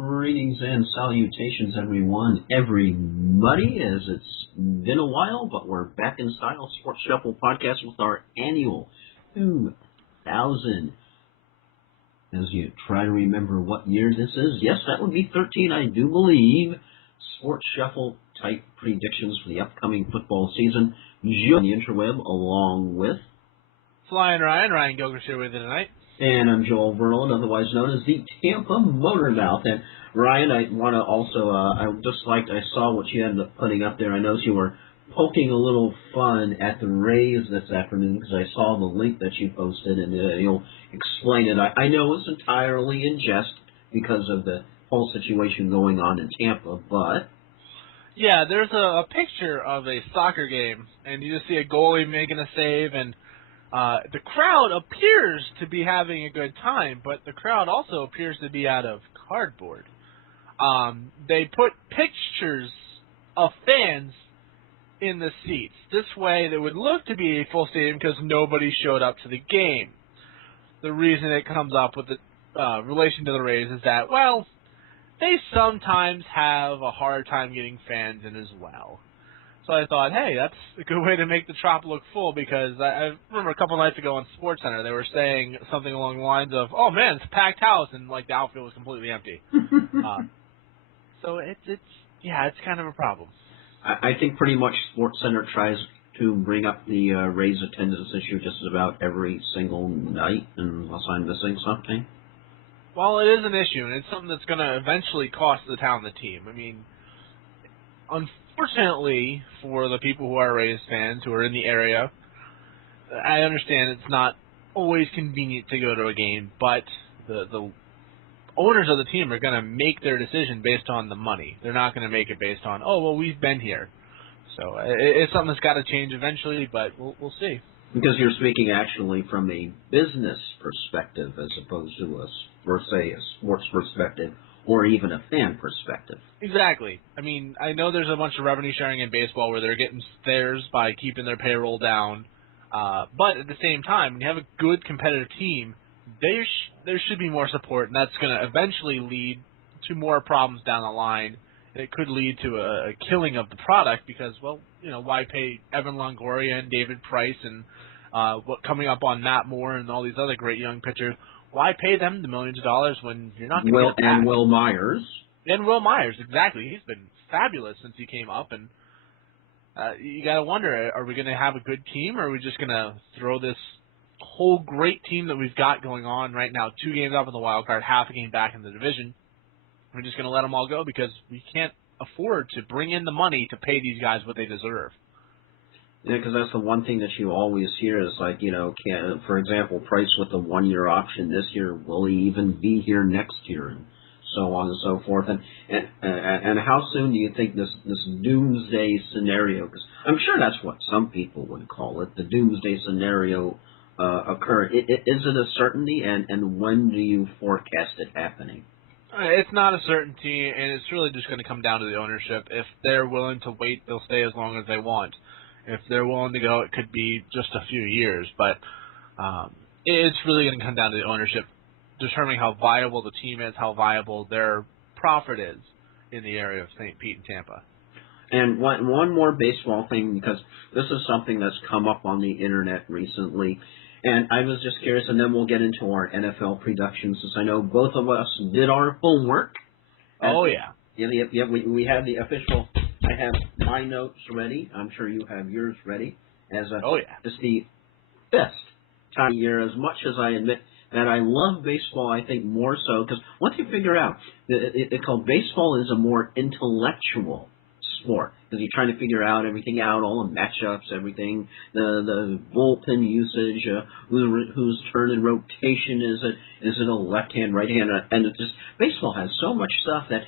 Greetings and salutations, everybody, as it's been a while, but we're back in style. Sports Shuffle podcast with our annual 2000. As you try to remember what year this is, yes, that would be 13, I do believe. Sports Shuffle type predictions for the upcoming football season. Joe on the interweb, along with Flyin Ryan Gilchrist here with you tonight. And I'm Joel Verlin, otherwise known as the Tpamotormouth. And Ryan, I want to also, I saw what you ended up putting up there. I noticed you were poking a little fun at the Rays this afternoon because I saw the link that you posted, and you'll explain it. I know it's entirely in jest because of the whole situation going on in Tampa, but... Yeah, there's a picture of a soccer game, and you just see a goalie making a save, and the crowd appears to be having a good time, but the crowd also appears to be out of cardboard. They put pictures of fans in the seats. This way, there would look to be a full stadium because nobody showed up to the game. The reason it comes up with the relation to the Rays is that, well, they sometimes have a hard time getting fans in as well. So I thought, hey, that's a good way to make the Trop look full, because I remember a couple nights ago on SportsCenter, they were saying something along the lines of, oh man, it's a packed house, and like the outfield was completely empty. So it's kind of a problem. I think pretty much SportsCenter tries to bring up the Rays attendance issue just about every single night, unless I'm missing something. Well, it is an issue, and it's something that's going to eventually cost the town the team. I mean, unfortunately, for the people who are Rays fans who are in the area, I understand it's not always convenient to go to a game, but the owners of the team are going to make their decision based on the money. They're not going to make it based on, oh, well, we've been here. So it's something that's got to change eventually, but we'll see. Because you're speaking actually from a business perspective as opposed to a sports perspective or even a fan perspective. Exactly. I mean, I know there's a bunch of revenue sharing in baseball where they're getting theirs by keeping their payroll down. But at the same time, when you have a good competitive team, there should be more support, and that's going to eventually lead to more problems down the line. It could lead to a killing of the product because, well, why pay Evan Longoria and David Price and coming up on Matt Moore and all these other great young pitchers? Why pay them the millions of dollars when you're not going to get it back? And Will Myers. And Will Myers, exactly. He's been fabulous since he came up, and you got to wonder, are we going to have a good team, or are we just going to throw this whole great team that we've got going on right now, 2 games up in the wild card, half a game back in the division? We're just going to let them all go because we can't afford to bring in the money to pay these guys what they deserve. Yeah, because that's the one thing that you always hear is like, for example, Price with the 1-year option this year, will he even be here next year, and so on and so forth. And how soon do you think this doomsday scenario, because I'm sure that's what some people would call it, the doomsday scenario occur? Is it a certainty, and when do you forecast it happening? It's not a certainty, and it's really just going to come down to the ownership. If they're willing to wait, they'll stay as long as they want. If they're willing to go, it could be just a few years. But it's really going to come down to the ownership, determining how viable the team is, how viable their profit is in the area of St. Pete and Tampa. And one more baseball thing, because this is something that's come up on the Internet recently. And I was just curious, and then we'll get into our NFL Preductions, since I know both of us did our homework. Oh, yeah. Yep, we have the official. I have my notes ready. I'm sure you have yours ready. Oh, yeah. It's the best time of year, as much as I admit that I love baseball, I think more so, because once you figure out, it's called baseball is a more intellectual sport, because you're trying to figure out everything out, all the matchups, everything, the bullpen usage, whose turn and rotation is it a left hand, right hand, and it just, baseball has so much stuff that,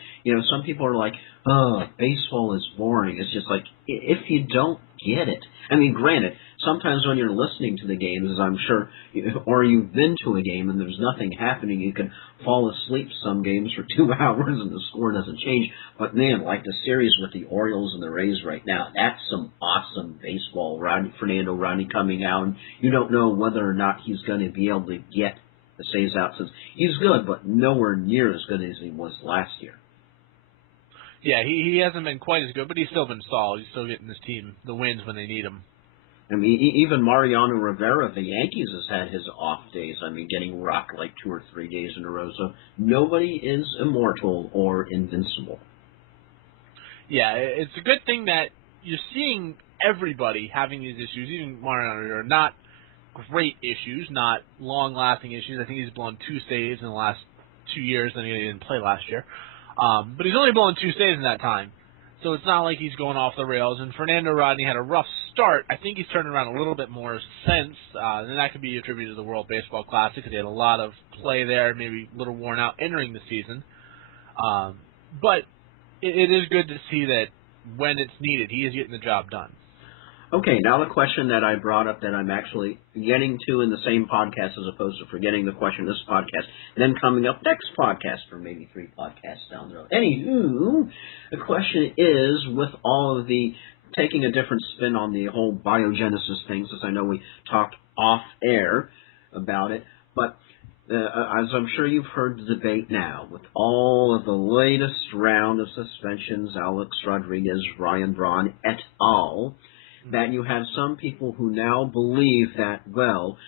some people are like, oh, baseball is boring. It's just like, if you don't get it. I mean, granted, sometimes when you're listening to the games, as I'm sure, or you've been to a game and there's nothing happening, you can fall asleep some games for 2 hours and the score doesn't change. But man, like the series with the Orioles and the Rays right now, that's some awesome baseball. Fernando Rodney coming out, and you don't know whether or not he's going to be able to get says out says he's good, but nowhere near as good as he was last year. Yeah, he hasn't been quite as good, but he's still been solid. He's still getting this team the wins when they need him. I mean, even Mariano Rivera of the Yankees has had his off days. I mean, getting rocked like 2 or 3 days in a row. So nobody is immortal or invincible. Yeah, it's a good thing that you're seeing everybody having these issues, even Mariano Rivera. Not great issues, not long-lasting issues. I think he's blown 2 saves in the last 2 years, and he didn't play last year. But he's only blown 2 saves in that time. So it's not like he's going off the rails. And Fernando Rodney had a rough start. I think he's turned around a little bit more since. And that could be attributed to the World Baseball Classic because he had a lot of play there, maybe a little worn out entering the season. But it is good to see that when it's needed, he is getting the job done. Okay, now the question that I brought up that I'm actually getting to in the same podcast as opposed to forgetting the question this podcast, then coming up next podcast or maybe 3 podcasts down the road. Anywho, the question is, with all of the taking a different spin on the whole biogenesis thing, since I know we talked off air about it, but as I'm sure you've heard the debate now, with all of the latest round of suspensions, Alex Rodriguez, Ryan Braun, et al., that you have some people who now believe that, well,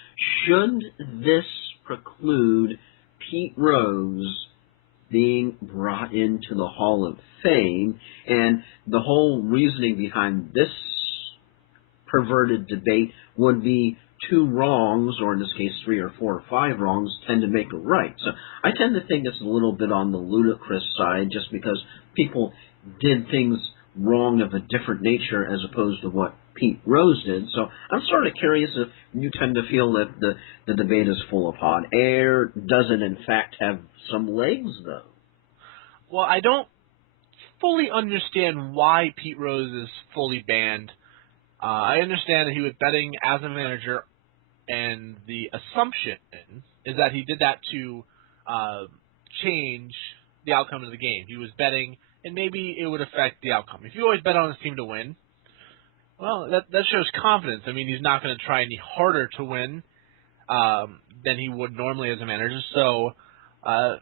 should this preclude Pete Rose being brought into the Hall of Fame? And the whole reasoning behind this perverted debate would be 2 wrongs, or in this case 3 or 4 or 5 wrongs, tend to make a right. So I tend to think it's a little bit on the ludicrous side just because people did things wrong of a different nature as opposed to what Pete Rose did. So I'm sort of curious if you tend to feel that the debate is full of hot air. Does it in fact have some legs, though? Well, I don't fully understand why Pete Rose is fully banned. I understand that he was betting as a manager, and the assumption is that he did that to change the outcome of the game. He was betting, and maybe it would affect the outcome. If you always bet on his team to win, well, that shows confidence. I mean, he's not going to try any harder to win than he would normally as a manager. So I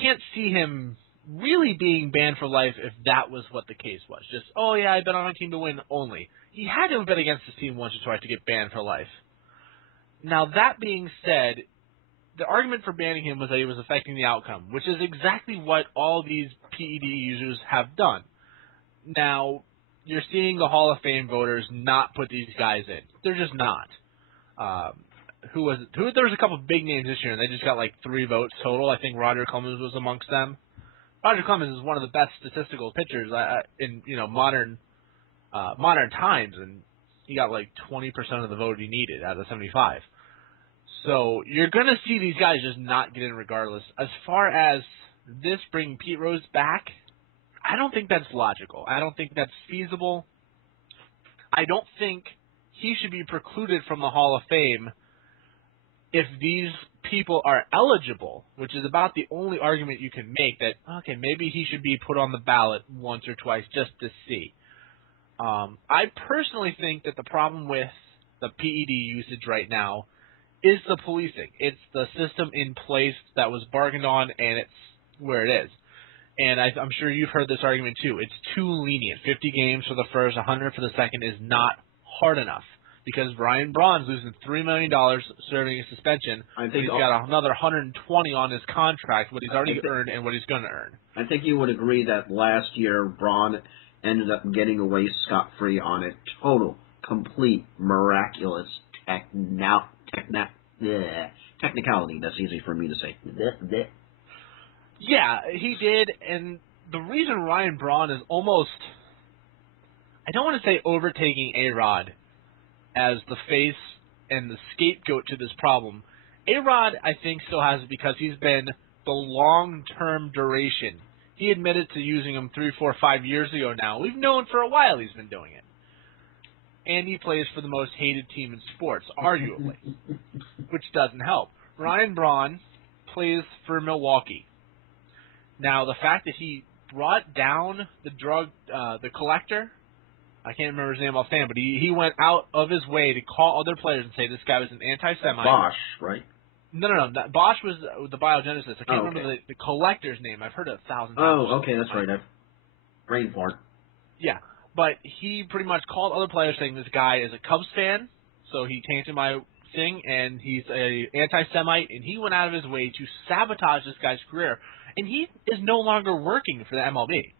can't see him really being banned for life if that was what the case was. Just, oh, yeah, I bet on my team to win only. He had to have bet against his team once or twice to get banned for life. Now, that being said, the argument for banning him was that he was affecting the outcome, which is exactly what all these PED users have done. Now, you're seeing the Hall of Fame voters not put these guys in. They're just not. There was a couple of big names this year, and they just got like 3 votes total. I think Roger Clemens was amongst them. Roger Clemens is one of the best statistical pitchers in modern times, and he got like 20% of the vote he needed out of 75. So you're going to see these guys just not get in regardless. As far as this bringing Pete Rose back, I don't think that's logical. I don't think that's feasible. I don't think he should be precluded from the Hall of Fame if these people are eligible, which is about the only argument you can make that, okay, maybe he should be put on the ballot once or twice just to see. I personally think that the problem with the PED usage right now is the policing. It's the system in place that was bargained on, and it's where it is. And I'm sure you've heard this argument too. It's too lenient. 50 games for the first, 100 for the second is not hard enough because Ryan Braun's losing $3 million serving a suspension. I think he's got another 120 on his contract, what he's already earned and what he's going to earn. I think you would agree that last year Braun ended up getting away scot-free on a total, complete, miraculous technicality. That's easy for me to say. Yeah, he did, and the reason Ryan Braun is almost, I don't want to say overtaking A-Rod as the face and the scapegoat to this problem. A-Rod, I think, still has it because he's been the long-term duration. He admitted to using him 3, 4, 5 years ago now. We've known for a while he's been doing it. And he plays for the most hated team in sports, arguably, which doesn't help. Ryan Braun plays for Milwaukee. Now, the fact that he brought down the collector, I can't remember his name offhand, but he went out of his way to call other players and say this guy was an anti-Semite. Bosch, right? No. Bosch was the biogenesis. I can't Oh, remember okay. the collector's name. I've heard it 1,000 times. Oh, okay, that's right. I've brain fart. Yeah, but he pretty much called other players saying this guy is a Cubs fan, so he tainted my thing, and he's a anti-Semite, and he went out of his way to sabotage this guy's career, and he is no longer working for the MLB.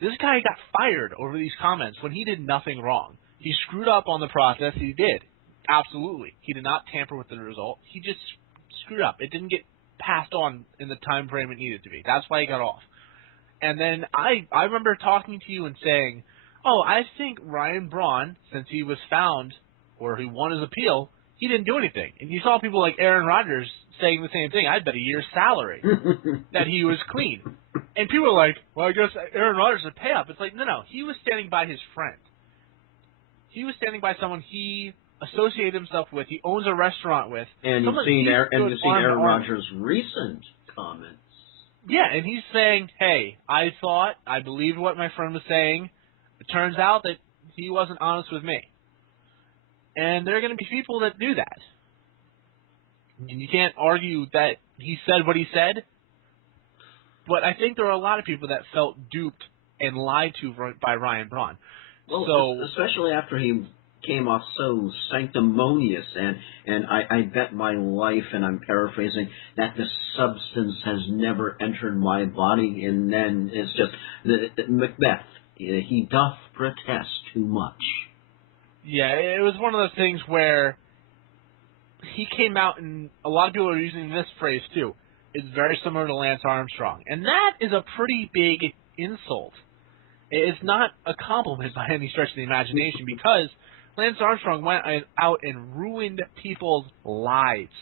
This guy got fired over these comments when he did nothing wrong. He screwed up on the process. He did. Absolutely. He did not tamper with the result. He just screwed up. It didn't get passed on in the time frame it needed to be. That's why he got off. And then I remember talking to you and saying, oh, I think Ryan Braun, since he was found or he won his appeal, he didn't do anything. And you saw people like Aaron Rodgers saying the same thing. I bet a year's salary that he was clean. And people are like, well, I guess Aaron Rodgers would pay up. It's like, no. He was standing by his friend. He was standing by someone he associated himself with. He owns a restaurant with. And you've seen Aaron Rodgers' recent comments. Yeah, and he's saying, hey, I believed what my friend was saying. It turns out that he wasn't honest with me. And there are going to be people that do that. And you can't argue that he said what he said. But I think there are a lot of people that felt duped and lied to by Ryan Braun. Well, so, especially after he came off so sanctimonious, and I bet my life, and I'm paraphrasing, that this substance has never entered my body, and then it's just, Macbeth, he doth protest too much. Yeah, it was one of those things where he came out, and a lot of people are using this phrase too. It's very similar to Lance Armstrong, and that is a pretty big insult. It's not a compliment by any stretch of the imagination, because Lance Armstrong went out and ruined people's lives,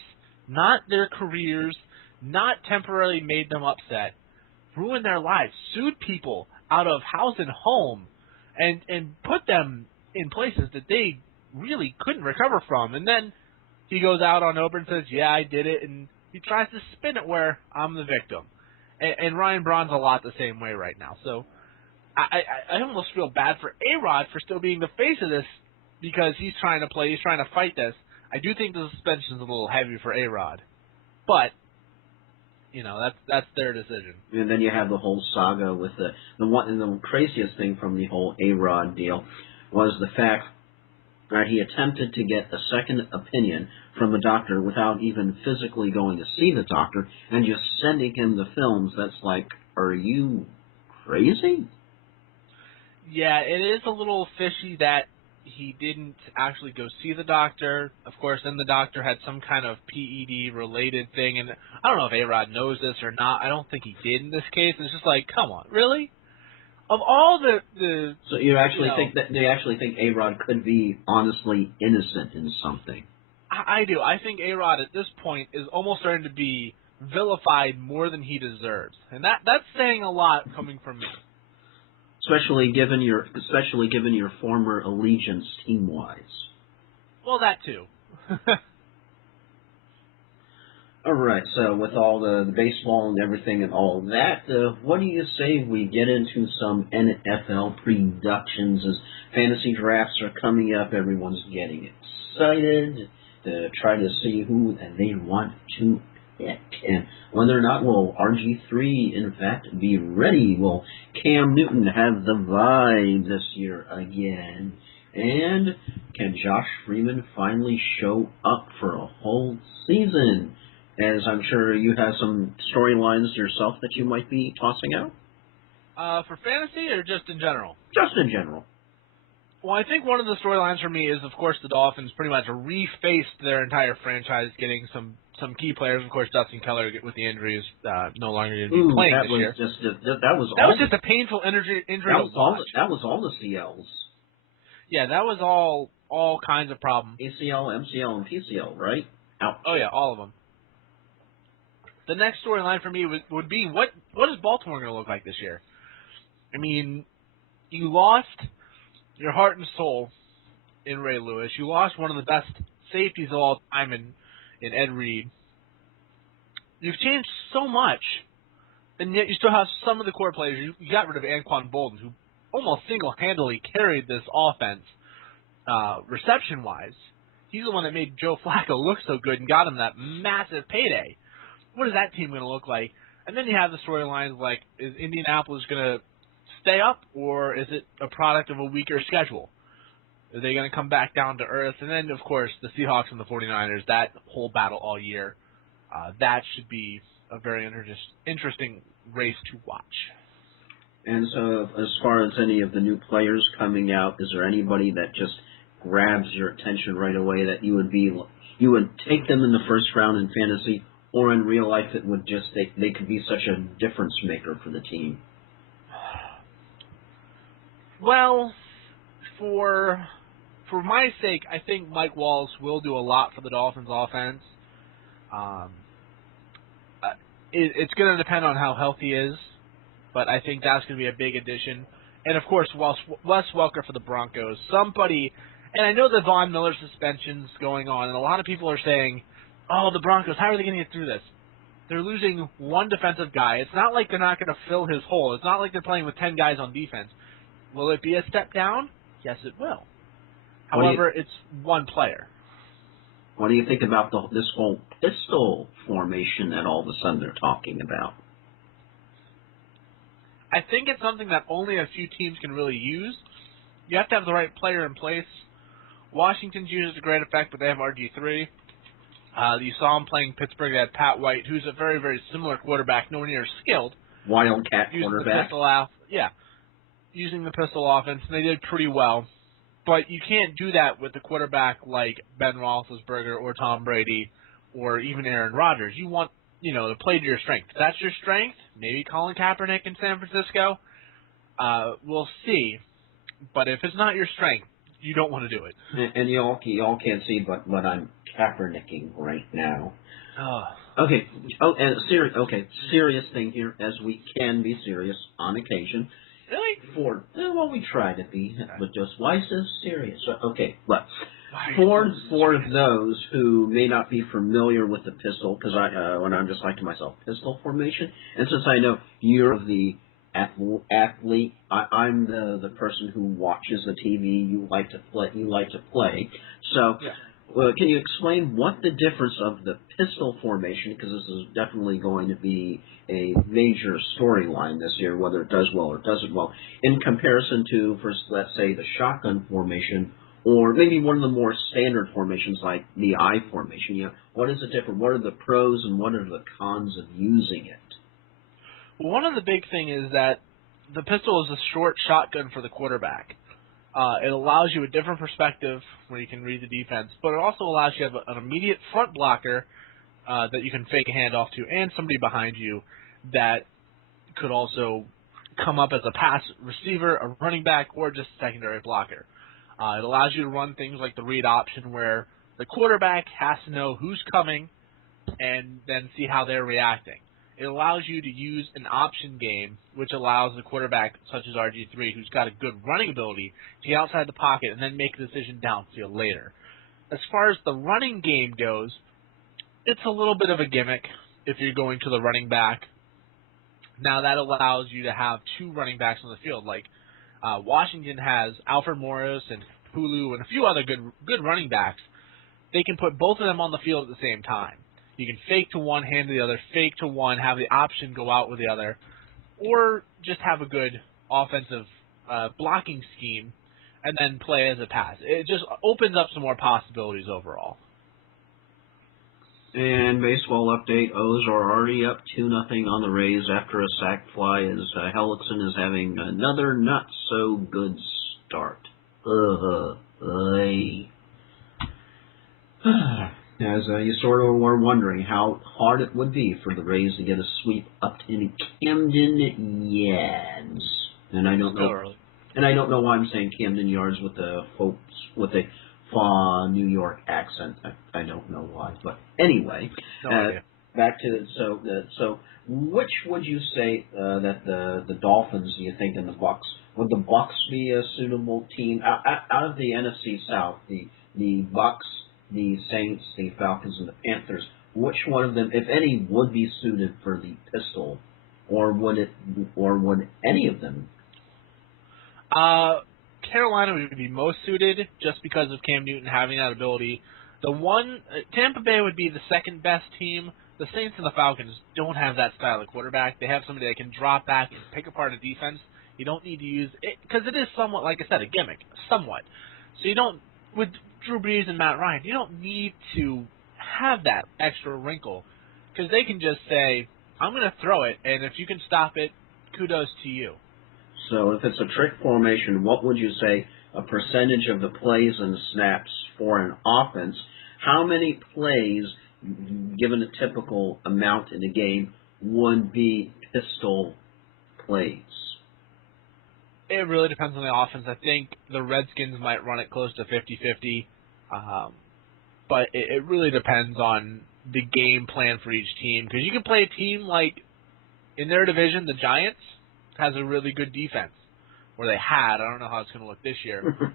not their careers, not temporarily made them upset, ruined their lives, sued people out of house and home, and put them in places that they really couldn't recover from. And then he goes out on Oprah and says, yeah, I did it, and he tries to spin it where I'm the victim. And Ryan Braun's a lot the same way right now. So I almost feel bad for A-Rod for still being the face of this, because he's trying to fight this. I do think the suspension's a little heavy for A-Rod. But, that's their decision. And then you have the whole saga with the craziest thing from the whole A-Rod deal was the fact that he attempted to get a second opinion from the doctor without even physically going to see the doctor and just sending him the films. That's like, are you crazy? Yeah, it is a little fishy that he didn't actually go see the doctor. Of course, then the doctor had some kind of PED-related thing, and I don't know if A-Rod knows this or not. I don't think he did in this case. It's just like, come on, really? Of all the so you actually think that they actually think A-Rod could be honestly innocent in something? I do. I think A-Rod at this point is almost starting to be vilified more than he deserves, and that's saying a lot coming from me. Especially given your former allegiance team-wise. Well, that too. All right, so with all the baseball and everything and all that, what do you say we get into some NFL predictions as fantasy drafts are coming up? Everyone's getting excited to try to see who they want to pick, and whether or not will RG3 in fact be ready. Will Cam Newton have the vibe this year again? And can Josh Freeman finally show up for a whole season? As I'm sure you have some storylines yourself that you might be tossing out? For fantasy or just in general? Just in general. Well, I think one of the storylines for me is, of course, the Dolphins pretty much refaced their entire franchise, getting some key players. Of course, Dustin Keller with the injuries no longer going to be playing this year. That was just a painful injury to watch. watch. That was all the CLs. Yeah, that was all kinds of problems. ACL, MCL, and PCL, right? Ouch. Oh yeah, all of them. The next storyline for me would be what is Baltimore going to look like this year? I mean, you lost your heart and soul in Ray Lewis. You lost one of the best safeties of all time in Ed Reed. You've changed so much, and yet you still have some of the core players. You got rid of Anquan Bolden, who almost single-handedly carried this offense reception-wise. He's the one that made Joe Flacco look so good and got him that massive payday. What is that team going to look like? And then you have the storylines like, is Indianapolis going to stay up, or is it a product of a weaker schedule? Are they going to come back down to earth? And then, of course, the Seahawks and the 49ers, that whole battle all year, that should be a very interesting race to watch. And so as far as any of the new players coming out, is there anybody that just grabs your attention right away that you would take them in the first round in fantasy, or in real life it would just they could be such a difference maker for the team? Well, for my sake, I think Mike Wallace will do a lot for the Dolphins offense. It's going to depend on how healthy he is, but I think that's going to be a big addition. And, of course, Wes Welker for the Broncos. Somebody, and I know the Von Miller suspension's going on, and a lot of people are saying, oh, the Broncos, how are they going to get through this? They're losing one defensive guy. It's not like they're not going to fill his hole. It's not like they're playing with 10 guys on defense. Will it be a step down? Yes, it will. However, it's one player. What do you think about this whole pistol formation that all of a sudden they're talking about? I think it's something that only a few teams can really use. You have to have the right player in place. Washington's used it to great effect, but they have RG3. You saw him playing Pittsburgh. They had Pat White, who's a very, very similar quarterback, nowhere near as skilled. Wildcat quarterback. Using the pistol offense, and they did pretty well. But you can't do that with a quarterback like Ben Roethlisberger or Tom Brady or even Aaron Rodgers. You want, to play to your strength. If that's your strength, maybe Colin Kaepernick in San Francisco. We'll see. But if it's not your strength, you don't want to do it. And you all can't see, but I'm Kaepernicking right now. Oh. Okay. Serious thing here, as we can be serious on occasion. Really? Well, we try to be, but just why so serious? Okay, but for those who may not be familiar with the pistol, because when I'm just like to myself, pistol formation, and since I know you're the athlete, I'm the person who watches the TV. You like to play. So. Yeah. Can you explain what the difference of the pistol formation, because this is definitely going to be a major storyline this year, whether it does well or doesn't well, in comparison to, let's say, the shotgun formation, or maybe one of the more standard formations like the I formation? What is the difference? What are the pros and what are the cons of using it? One of the big things is that the pistol is a short shotgun for the quarterback. It allows you a different perspective where you can read the defense, but it also allows you to have an immediate front blocker that you can fake a handoff to, and somebody behind you that could also come up as a pass receiver, a running back, or just a secondary blocker. It allows you to run things like the read option where the quarterback has to know who's coming and then see how they're reacting. It allows you to use an option game, which allows the quarterback, such as RG3, who's got a good running ability, to get outside the pocket and then make a decision downfield later. As far as the running game goes, it's a little bit of a gimmick if you're going to the running back. Now that allows you to have two running backs on the field. Like Washington has Alfred Morris and Hulu and a few other good running backs. They can put both of them on the field at the same time. You can fake to one, hand to the other, fake to one, have the option go out with the other, or just have a good offensive blocking scheme and then play as a pass. It just opens up some more possibilities overall. And baseball update, O's are already up 2-0 on the Rays after a sac fly as Hellickson is having another not-so-good start. As you sort of were wondering how hard it would be for the Rays to get a sweep up in Camden Yards, and I don't know why I'm saying Camden Yards with a New York accent. I don't know why, but anyway, back to so which would you say that the Dolphins, do you think, and the Bucks, would the Bucks be a suitable team out of the NFC South? The Bucks, the Saints, the Falcons, and the Panthers, which one of them, if any, would be suited for the pistol, or would any of them? Carolina would be most suited just because of Cam Newton having that ability Tampa Bay would be the second best team. The Saints and the Falcons don't have that style of quarterback. They have somebody that can drop back and pick apart a defense. You don't need to use it because it is somewhat, like I said, a gimmick, somewhat. So you don't, with Drew Brees and Matt Ryan, you don't need to have that extra wrinkle because they can just say, I'm going to throw it, and if you can stop it, kudos to you. So if it's a trick formation, what would you say a percentage of the plays and snaps for an offense? How many plays, given a typical amount in a game, would be pistol plays? It really depends on the offense. I think the Redskins might run it close to 50-50, but it really depends on the game plan for each team. Because you can play a team like, in their division, the Giants has a really good defense, or they had. I don't know how it's going to look this year.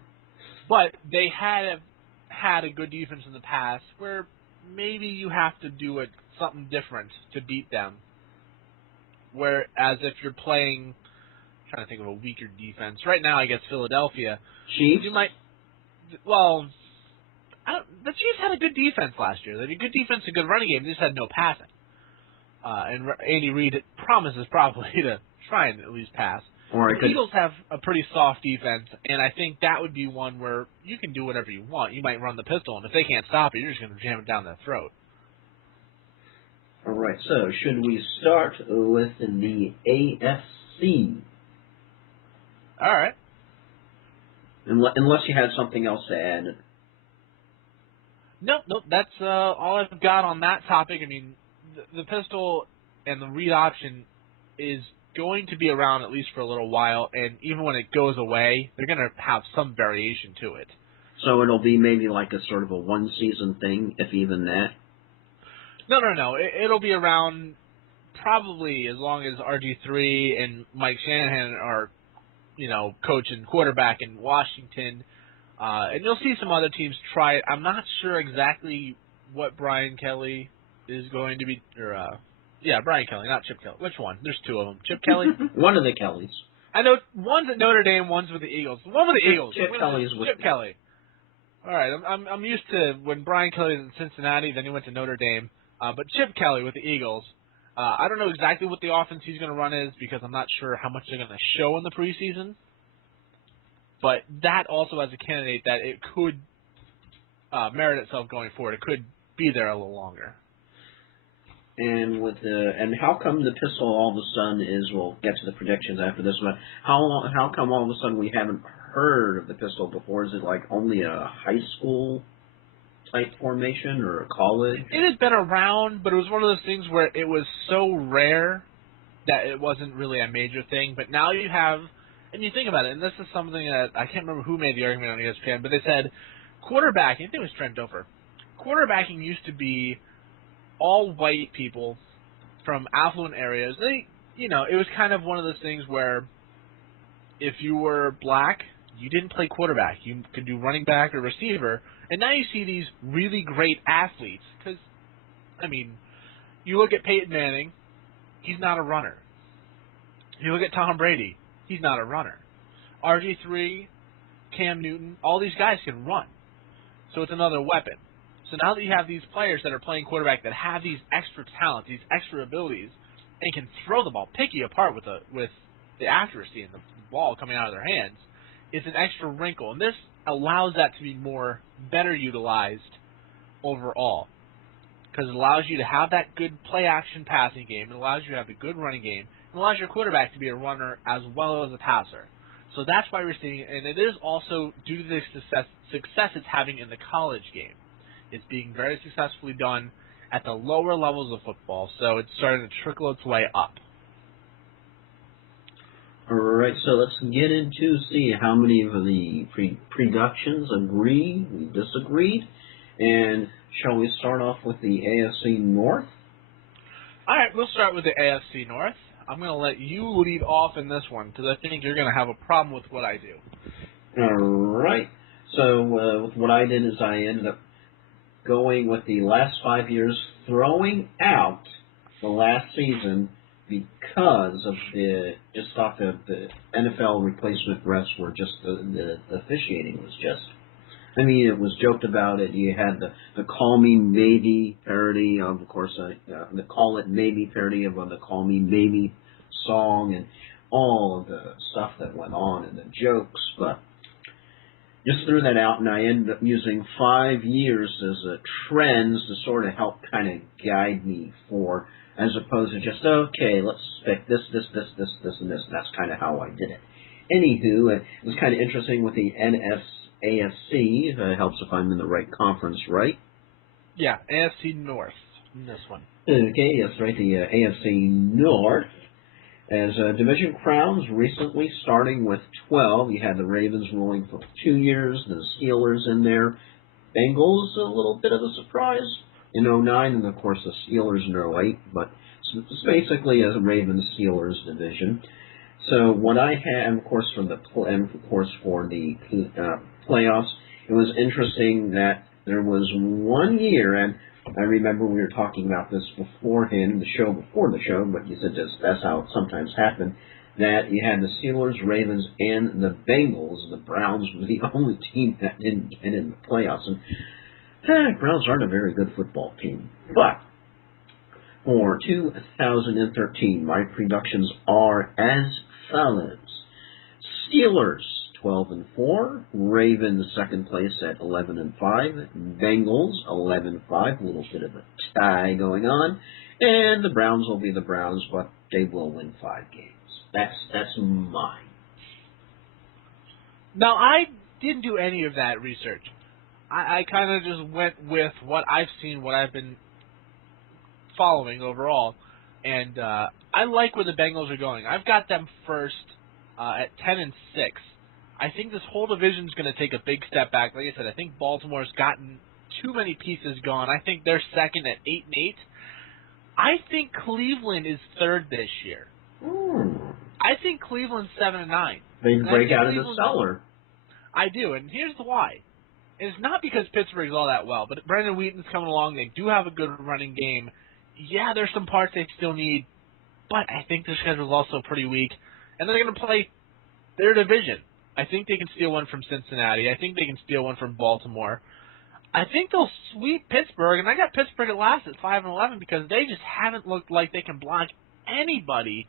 But they had a good defense in the past where maybe you have to do something different to beat them. Whereas if you're playing, I'm trying to think of a weaker defense. Right now, I guess Philadelphia. Chiefs? You might, well, the Chiefs had a good defense last year. They had a good defense, a good running game. They just had no passing. And Andy Reid promises probably to try and at least pass. The Eagles have a pretty soft defense, and I think that would be one where you can do whatever you want. You might run the pistol, and if they can't stop it, you're just going to jam it down their throat. All right, so should we start with the AFC? All right. Unless you had something else to add. Nope, that's all I've got on that topic. I mean, the pistol and the read option is going to be around at least for a little while, and even when it goes away, they're going to have some variation to it. So it'll be maybe like a sort of a one-season thing, if even that? No. It'll be around probably as long as RG3 and Mike Shanahan are, coach and quarterback in Washington. And you'll see some other teams try it. I'm not sure exactly what Brian Kelly is going to be, Brian Kelly, not Chip Kelly. Which one? There's two of them. Chip Kelly? One of the Kellys. I know one's at Notre Dame, one's with the Eagles. One with the Eagles. Chip Kelly's with Chip Kelly. All right, I'm used to when Brian Kelly was in Cincinnati, then he went to Notre Dame. But Chip Kelly with the Eagles, I don't know exactly what the offense he's going to run is because I'm not sure how much they're going to show in the preseason. But that also has a candidate that it could merit itself going forward. It could be there a little longer. And how come the pistol all of a sudden we'll get to the predictions after this one, how come all of a sudden we haven't heard of the pistol before? Is it like only a high school type formation or a college? It has been around, but it was one of those things where it was so rare that it wasn't really a major thing. But now you have, and you think about it, and this is something that I can't remember who made the argument on ESPN, but they said quarterbacking, I think it was Trent Dover, quarterbacking used to be all white people from affluent areas. It was kind of one of those things where if you were black, you didn't play quarterback. You could do running back or receiver. And now you see these really great athletes. Because, you look at Peyton Manning, he's not a runner. You look at Tom Brady, he's not a runner. RG3, Cam Newton, all these guys can run. So it's another weapon. So now that you have these players that are playing quarterback that have these extra talents, these extra abilities, and can throw the ball, pick you apart with the accuracy and the ball coming out of their hands, it's an extra wrinkle. And this allows that to be better utilized overall. Because it allows you to have that good play-action passing game. It allows you to have a good running game. It allows your quarterback to be a runner as well as a passer. So that's why we're seeing it. And it is also due to the success it's having in the college game. It's being very successfully done at the lower levels of football, so it's starting to trickle its way up. All right, so let's get into see how many of the productions agree, we disagreed, and shall we start off with the AFC North? All right, we'll start with the AFC North. I'm going to let you lead off in this one because I think you're going to have a problem with what I do. All right, so with what I did is I ended up going with the last 5 years, throwing out the last season because of the NFL replacement refs were just the officiating was just I mean, it was joked about it. You had the Call Me Maybe parody of course, the Call It Maybe parody of the Call Me Maybe song, and all of the stuff that went on and the jokes. But just threw that out, and I ended up using 5 years as a trends to sort of help kind of guide me for, as opposed to just, okay, let's pick this, and this. That's kind of how I did it. Anywho, it was kind of interesting with the AFC. It helps if I'm in the right conference, right? Yeah, AFC North, this one. Okay, that's right, the AFC North. As division crowns recently starting with 12, you had the Ravens ruling for 2 years, the Steelers in there. Bengals, a little bit of a surprise in 09, and of course the Steelers in 08, but it's basically a Ravens-Steelers division. So what I had, of course, for the playoffs, it was interesting that there was 1 year, and I remember we were talking about this beforehand, before the show, but you said that's how it sometimes happened, that you had the Steelers, Ravens, and the Bengals. The Browns were the only team that didn't get in the playoffs. And Browns aren't a very good football team. But for 2013, my predictions are as follows. Steelers 12-4, Ravens second place at 11-5, Bengals 11-5, a little bit of a tie going on, and the Browns will be the Browns, but they will win 5 games. That's mine. Now, I didn't do any of that research. I kind of just went with what I've seen, what I've been following overall, and I like where the Bengals are going. I've got them first at 10-6. I think this whole division is going to take a big step back. Like I said, I think Baltimore's gotten too many pieces gone. I think they're second at 8-8. I think Cleveland is third this year. I think Cleveland's 7-9. They break out of the cellar. I do, and here's the why. It's not because Pittsburgh's all that well, but Brandon Wheaton's coming along. They do have a good running game. Yeah, there's some parts they still need, but I think their schedule's also pretty weak, and they're going to play their division. I think they can steal one from Cincinnati. I think they can steal one from Baltimore. I think they'll sweep Pittsburgh, and I got Pittsburgh at last at 5-11 because they just haven't looked like they can block anybody.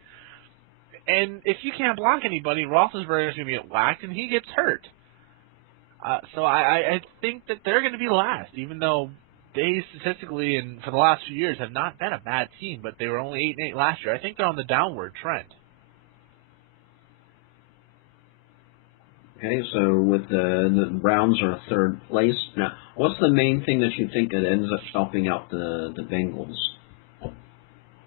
And if you can't block anybody, Roethlisberger's going to get whacked, and he gets hurt. So I think that they're going to be last, even though they statistically and for the last few years have not been a bad team, but they were only 8-8 last year. I think they're on the downward trend. Okay, so with the Browns are third place. Now, what's the main thing that you think that ends up helping out the Bengals?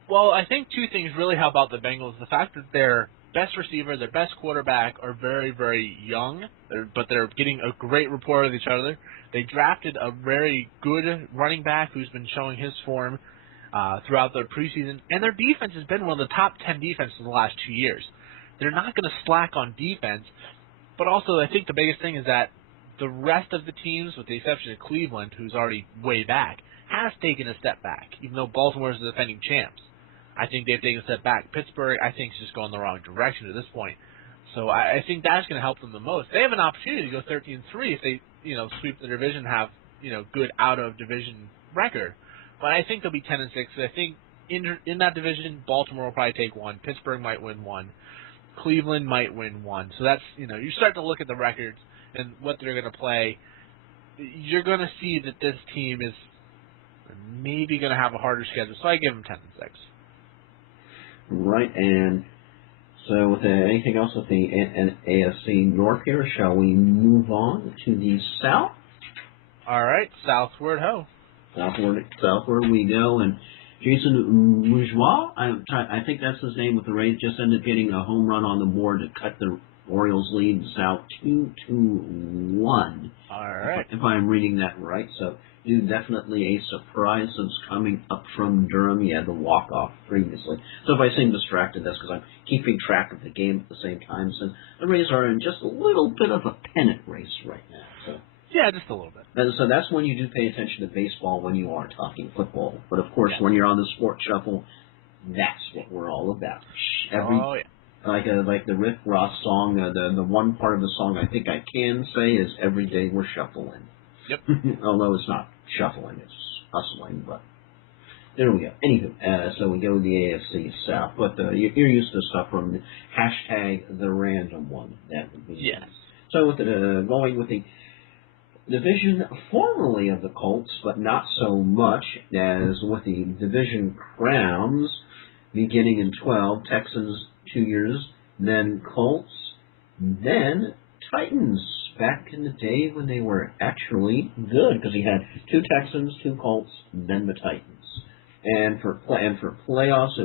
Well, I think two things really help out the Bengals. The fact that their best receiver, their best quarterback are very, very young, but they're getting a great rapport with each other. They drafted a very good running back who's been showing his form throughout their preseason, and their defense has been one of the top 10 defenses in the last 2 years. They're not going to slack on defense. But also, I think the biggest thing is that the rest of the teams, with the exception of Cleveland, who's already way back, has taken a step back, even though Baltimore is the defending champs. I think they've taken a step back. Pittsburgh, I think, is just going the wrong direction at this point. So I think that's going to help them the most. They have an opportunity to go 13-3 if they, sweep the division, have, good out-of-division record. But I think they'll be 10-6. I think in that division, Baltimore will probably take one. Pittsburgh might win one. Cleveland might win one. So that's, you start to look at the records and what they're going to play. You're going to see that this team is maybe going to have a harder schedule. So I give them 10-6. Right, and so with anything else with the AFC North here, shall we move on to the South? All right, southward ho. Southward we go, and Jason Bourgeois, I think that's his name with the Rays, just ended up getting a home run on the board to cut the Orioles' lead out 2-1. All right. If I'm reading that right. So, definitely a surprise that's coming up from Durham. He had the walk-off previously. So if I seem distracted, that's because I'm keeping track of the game at the same time, since the Rays are in just a little bit of a pennant race right now. So. Yeah, just a little bit. And so that's when you do pay attention to baseball when you are talking football. But of course, when you're on the Sport Shuffle, that's what we're all about. like the Rick Ross song. The one part of the song I think I can say is "Every Day We're Shuffling." Yep. Although it's not shuffling, it's hustling. But there we go. Anywho, so we go to the AFC South. But you're used to stuff from the random one. That would be Yes. So with going with the division formerly of the Colts, but not so much as with the division crowns, beginning in 12, Texans 2 years, then Colts, then Titans, back in the day when they were actually good, because he had 2 Texans, 2 Colts, then the Titans. And for playoffs,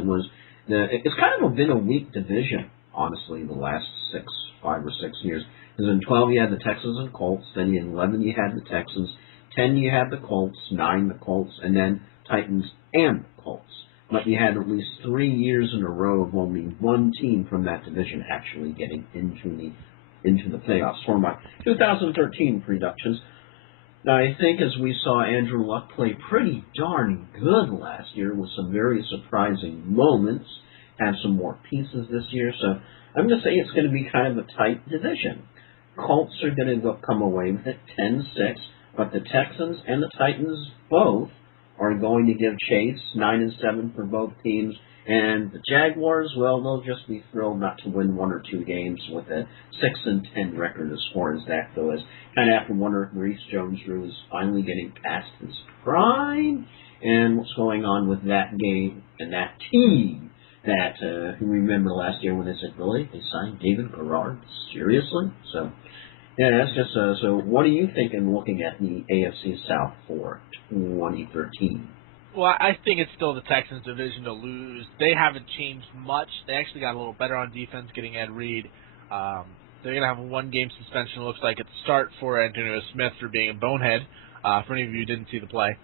it's kind of been a weak division, honestly, the last 5 or 6 years. Because in 12 you had the Texans and Colts, then in 11 you had the Texans, 10 you had the Colts, 9 the Colts, and then Titans and Colts. But you had at least 3 years in a row of only one team from that division actually getting into the playoffs for my 2013 Preductions. Now, I think as we saw Andrew Luck play pretty darn good last year with some very surprising moments, have some more pieces this year, so I'm going to say it's going to be kind of a tight division. Colts are going to come away with it 10-6, but the Texans and the Titans both are going to give chase, 9-7 for both teams. And the Jaguars, well, they'll just be thrilled not to win 1 or 2 games with a 6-10 record as far as that goes. Kind of have to wonder if Maurice Jones-Drew is finally getting past his prime, and what's going on with that game and that team. That you remember last year when they said, really, they signed David Garrard? Seriously? So, yeah, that's just so. What are you thinking looking at the AFC South for 2013? Well, I think it's still the Texans' division to lose. They haven't changed much. They actually got a little better on defense getting Ed Reed. They're going to have a 1-game suspension, it looks like, at the start for Antonio Smith for being a bonehead. For any of you who didn't see the play.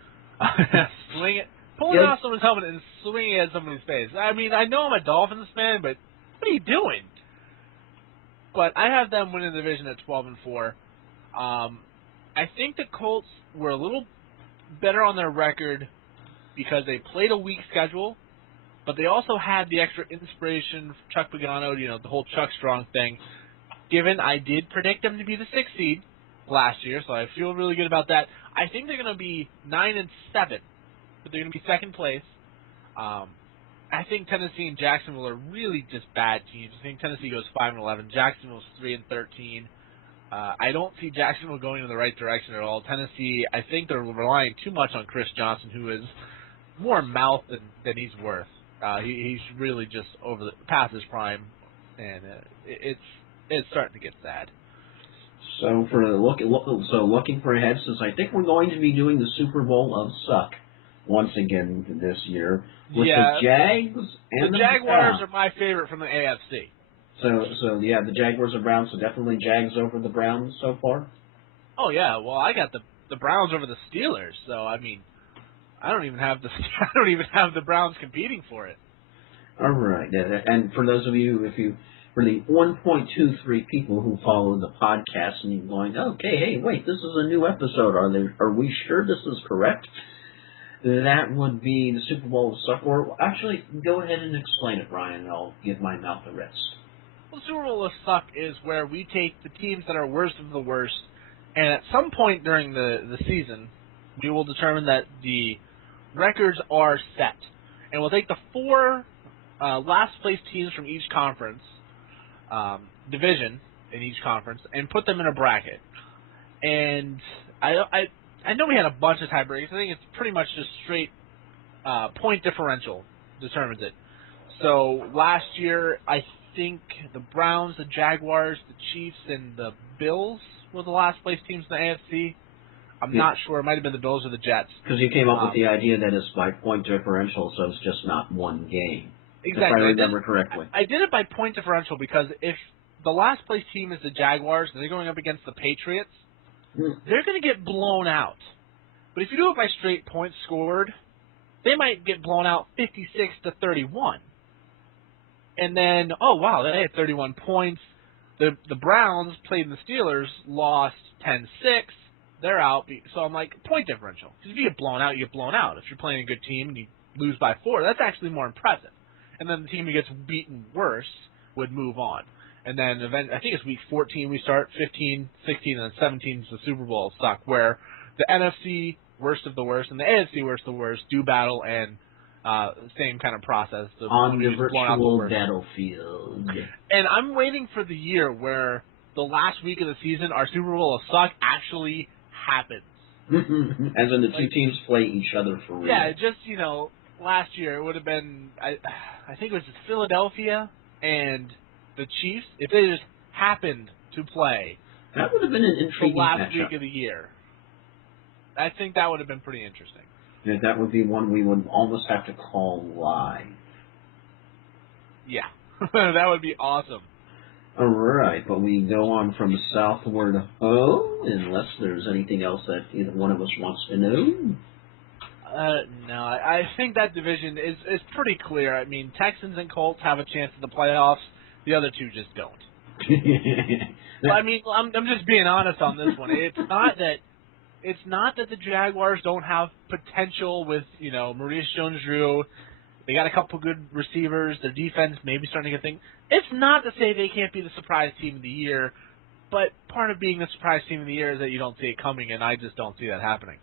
Pulling off someone's helmet and swinging it at somebody's face. I mean, I know I'm a Dolphins fan, but what are you doing? But I have them winning the division at 12-4. I think the Colts were a little better on their record because they played a weak schedule, but they also had the extra inspiration from Chuck Pagano, the whole Chuck Strong thing. Given I did predict them to be the 6th seed last year, so I feel really good about that. I think they're going to be 9-7, but they're going to be 2nd place. I think Tennessee and Jacksonville are really just bad teams. I think Tennessee goes 5-11. Jacksonville's 3-13. I don't see Jacksonville going in the right direction at all. Tennessee, I think they're relying too much on Chris Johnson, who is more mouth than he's worth. He's really just past his prime, and it's starting to get sad. So looking for ahead, since I think we're going to be doing the Super Bowl of Suck once again this year with the Jags and the Jaguars Browns. are my favorite from the AFC. So yeah, the Jaguars are Browns, so definitely Jags over the Browns so far. Oh yeah, well I got the Browns over the Steelers, so I mean, I don't even have the Browns competing for it. All right, and for those of you, for the 1.23 people who follow the podcast and you're going, okay, hey, wait, this is a new episode. Are we sure this is correct? That would be the Super Bowl of Suck. Or actually, go ahead and explain it, Brian, and I'll give my mouth a rest. Well, Super Bowl of Suck is where we take the teams that are worst of the worst, and at some point during the season, we will determine that the records are set. And we'll take the 4 last-place teams from each conference, division in each conference, and put them in a bracket. And I know we had a bunch of tiebreakers. I think it's pretty much just straight point differential determines it. So last year, I think the Browns, the Jaguars, the Chiefs, and the Bills were the last place teams in the AFC. I'm not sure. It might have been the Bills or the Jets. Because you came up with the idea that it's by point differential, so it's just not one game. Exactly. If I remember correctly. I did it by point differential because if the last place team is the Jaguars and they're going up against the Patriots, they're going to get blown out. But if you do it by straight points scored, they might get blown out 56-31. And then, oh, wow, they had 31 points. The Browns played the Steelers, lost 10-6. They're out. So I'm like, point differential. Because if you get blown out, you get blown out. If you're playing a good team and you lose by 4, that's actually more impressive. And then the team who gets beaten worse would move on. And then I think it's week 14 we start, 15, 16, and 17 is the Super Bowl suck, where the NFC worst of the worst and the AFC worst of the worst do battle, and same kind of process. On the virtual battlefield. And I'm waiting for the year where the last week of the season, our Super Bowl of suck actually happens. As in the two teams play each other for real. Yeah, just, last year it would have been, I think it was just Philadelphia and the Chiefs. If they just happened to play, that would have been an intriguing the last matchup. week of the year. I think that would have been pretty interesting. Yeah, that would be one we would almost have to call live. Yeah, that would be awesome. All right, but we go on from southward home, unless there's anything else that either one of us wants to know. No, I think that division is pretty clear. I mean, Texans and Colts have a chance at the playoffs. The other two just don't. Well, I mean, I'm just being honest on this one. It's not that the Jaguars don't have potential with, Maurice Jones-Drew. They got a couple good receivers. Their defense maybe starting to get things. It's not to say they can't be the surprise team of the year, but part of being the surprise team of the year is that you don't see it coming, and I just don't see that happening.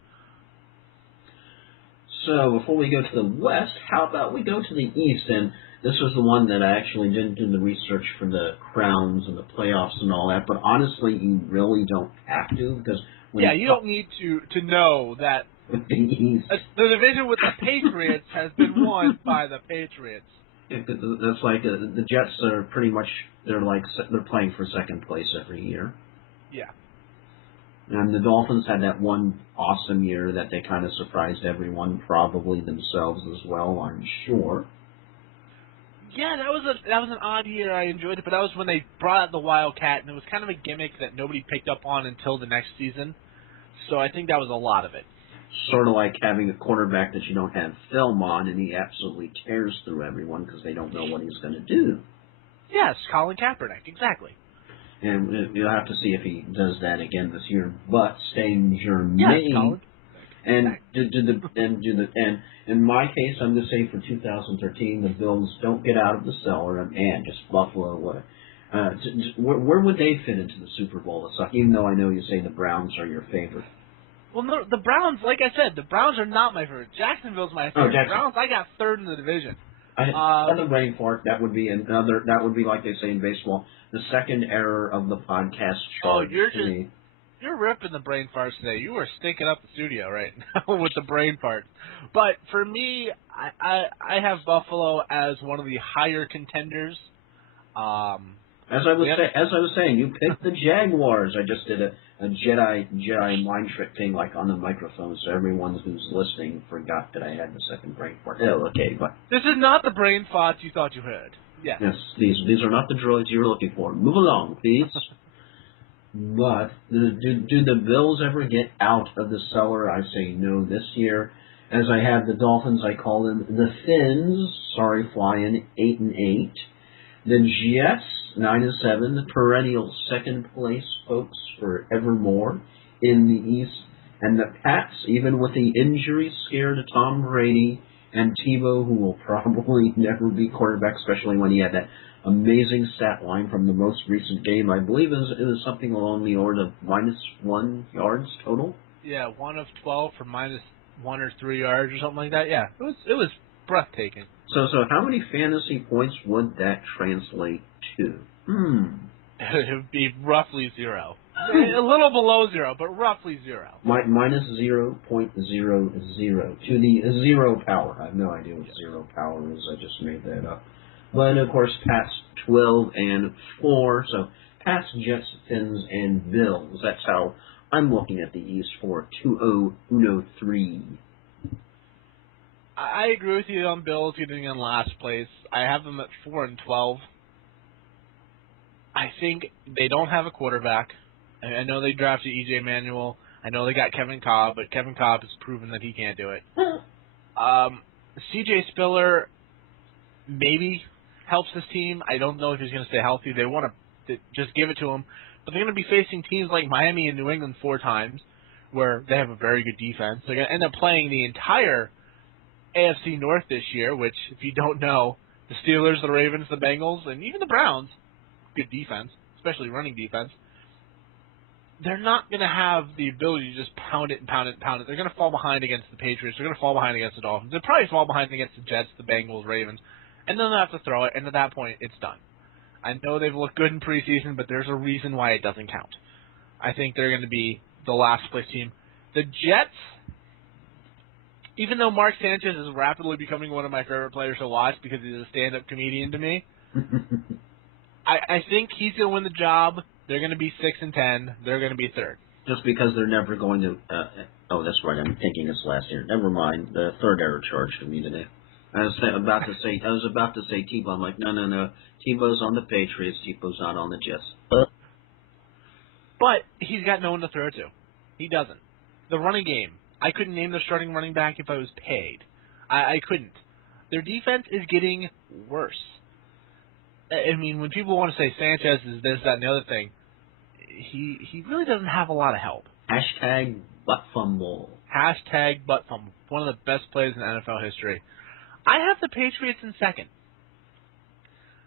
So before we go to the West, how about we go to the East? And this was the one that I actually didn't do the research for the crowns and the playoffs and all that, but honestly, you really don't have to, because you don't need to know that the East, the division with the Patriots has been won by the Patriots. Yeah, that's like the Jets are pretty much they're playing for second place every year. Yeah. And the Dolphins had that one awesome year that they kind of surprised everyone, probably themselves as well, I'm sure. Yeah, that was an odd year. I enjoyed it, but that was when they brought out the Wildcat, and it was kind of a gimmick that nobody picked up on until the next season. So I think that was a lot of it. Sort of like having a quarterback that you don't have film on, and he absolutely tears through everyone because they don't know what he's going to do. Yes, Colin Kaepernick, exactly. And you'll have to see if he does that again this year. But staying Germain, yes, Colin. And in my case, I'm going to say for 2013, the Bills don't get out of the cellar, and just Buffalo. Where would they fit into the Super Bowl? Even though I know you say the Browns are your favorite. Well, no, the Browns, like I said, the Browns are not my favorite. Jacksonville's my favorite. The Browns, I got third in the division. Another brain fart. That would be another. That would be like they say in baseball, the second error of the podcast charge. Oh, you're ripping the brain farts today. You are stinking up the studio right now with the brain fart. But for me, I have Buffalo as one of the higher contenders. As I was saying, you picked the Jaguars. I just did a Jedi mind trick thing like on the microphone, so everyone who's listening forgot that I had the second brain fart. Oh, okay, but this is not the brain farts you thought you heard. Yes. Yes, these are not the droids you were looking for. Move along, please. But do the Bills ever get out of the cellar? I say no this year. As I have the Dolphins, I call them the Fins. Sorry, Flyin, 8-8. The Jets, 9-7, the perennial second place folks forevermore in the East. And the Pats, even with the injury scare to Tom Brady and Tebow, who will probably never be quarterback, especially when he had that amazing stat line from the most recent game. I believe it was something along the order of -1 yards total. Yeah, 1 of 12 for -1 or 3 yards or something like that. Yeah, it was breathtaking. So how many fantasy points would that translate to? It would be roughly 0. A little below 0, but roughly 0. Minus 0.00 to the 0 power. I have no idea what 0 power is. I just made that up. But of course, Pats 12-4. So Pats, Jets, Fins, and Bills. That's how I'm looking at the East for 2013. I agree with you on Bills getting in last place. I have them at 4-12. I think they don't have a quarterback. I know they drafted E.J. Manuel. I know they got Kevin Cobb, but Kevin Cobb has proven that he can't do it. C.J. Spiller maybe helps this team. I don't know if he's going to stay healthy. They want to just give it to him. But they're going to be facing teams like Miami and New England 4 times, where they have a very good defense. They're going to end up playing the entire AFC North this year, which, if you don't know, The Steelers, the Ravens, the Bengals, and even the Browns, good defense, especially running defense, they're not going to have the ability to just pound it and pound it and pound it. They're going to fall behind against the Patriots. They're going to fall behind against the Dolphins. They'll probably fall behind against the Jets, the Bengals, Ravens, and then they'll have to throw it, and at that point, it's done. I know they've looked good in preseason, but there's a reason why it doesn't count. I think they're going to be the last place team. The Jets, even though Mark Sanchez is rapidly becoming one of my favorite players to watch because he's a stand-up comedian to me, I think he's going to win the job. They're going to be 6-10. They're going to be third. Just because they're never going to. Oh, that's right. I'm thinking it's last year. Never mind. The third error charged to me today. I was about to say Tebow. I'm like, no. Tebow's on the Patriots. Tebow's not on the Jets. But he's got no one to throw to. He doesn't. The running game. I couldn't name the starting running back if I was paid. I couldn't. Their defense is getting worse. I mean, when people want to say Sanchez is this, that, and the other thing, he really doesn't have a lot of help. Hashtag butt fumble. Hashtag butt fumble. One of the best plays in NFL history. I have the Patriots in second.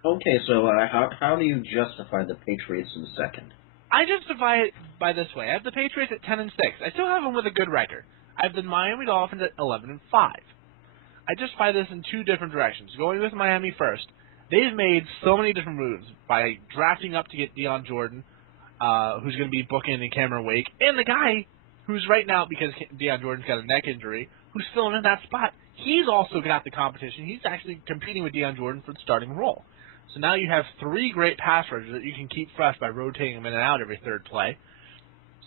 Okay, so how do you justify the Patriots in second? I justify it by this way. I have the Patriots at 10-6. I still have them with a good record. I have the Miami Dolphins at 11-5. I justify this in two different directions. Going with Miami first, they've made so many different moves by drafting up to get Deion Jordan, who's going to be booking in Cameron Wake, and the guy who's right now, because Deion Jordan's got a neck injury, who's filling in that spot. He's also got the competition. He's actually competing with Deion Jordan for the starting role. So now you have three great pass rushers that you can keep fresh by rotating them in and out every third play.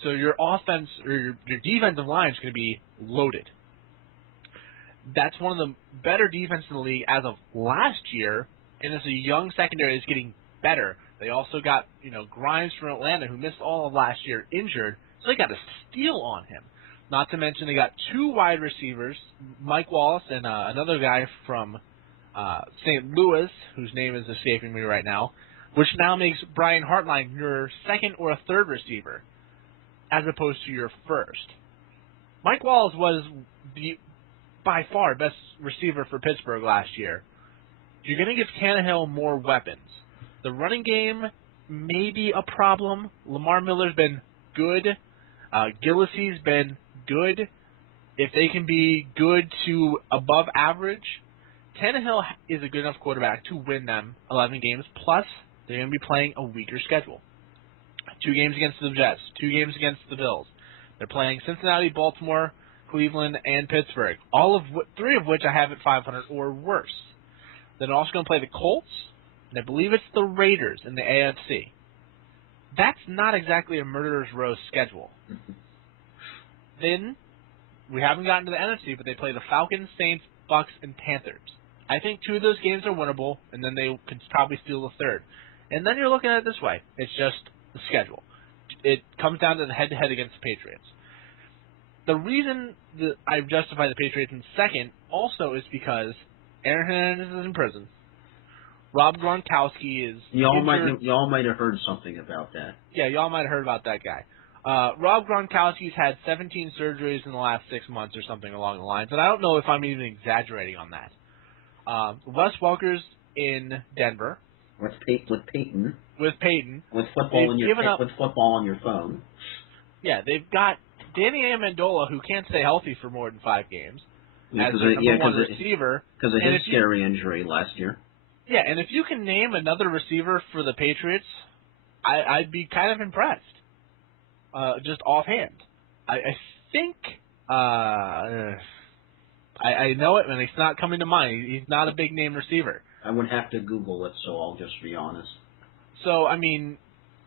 So your offense or your defensive line is going to be loaded. That's one of the better defenses in the league as of last year, and as a young secondary is getting better. They also got Grimes from Atlanta, who missed all of last year, injured, so they got a steal on him. Not to mention they got two wide receivers, Mike Wallace and another guy from St. Louis, whose name is escaping me right now, which now makes Brian Hartline your second or a third receiver, as opposed to your first. Mike Wallace was by far best receiver for Pittsburgh last year. You're going to give Tannehill more weapons. The running game may be a problem. Lamar Miller's been good. Gillis's been good. If they can be good to above average, Tannehill is a good enough quarterback to win them 11 games. Plus, they're going to be playing a weaker schedule. 2 games against the Jets, 2 games against the Bills. They're playing Cincinnati, Baltimore, Cleveland, and Pittsburgh. 3 of which I have at 500 or worse. They're also going to play the Colts, and I believe it's the Raiders in the AFC. That's not exactly a murderer's row schedule. Then, we haven't gotten to the NFC, but they play the Falcons, Saints, Bucks, and Panthers. I think 2 of those games are winnable, and then they could probably steal the third. And then you're looking at it this way. It's just the schedule. It comes down to the head-to-head against the Patriots. The reason that I justify the Patriots in second also is because Aaron Hernandez is in prison. Rob Gronkowski is Y'all might have heard something about that. Yeah, y'all might have heard about that guy. Rob Gronkowski's had 17 surgeries in the last 6 months or something along the lines, and I don't know if I'm even exaggerating on that. Wes Welker's in Denver. With Peyton. With Peyton. With football on your phone. Yeah, they've got Danny Amendola, who can't stay healthy for more than 5 games, as their number one receiver. Because of his scary injury last year. Yeah, and if you can name another receiver for the Patriots, I'd be kind of impressed. Just offhand. I think I know it, and it's not coming to mind. He's not a big name receiver. I would have to Google it, so I'll just be honest. So, I mean,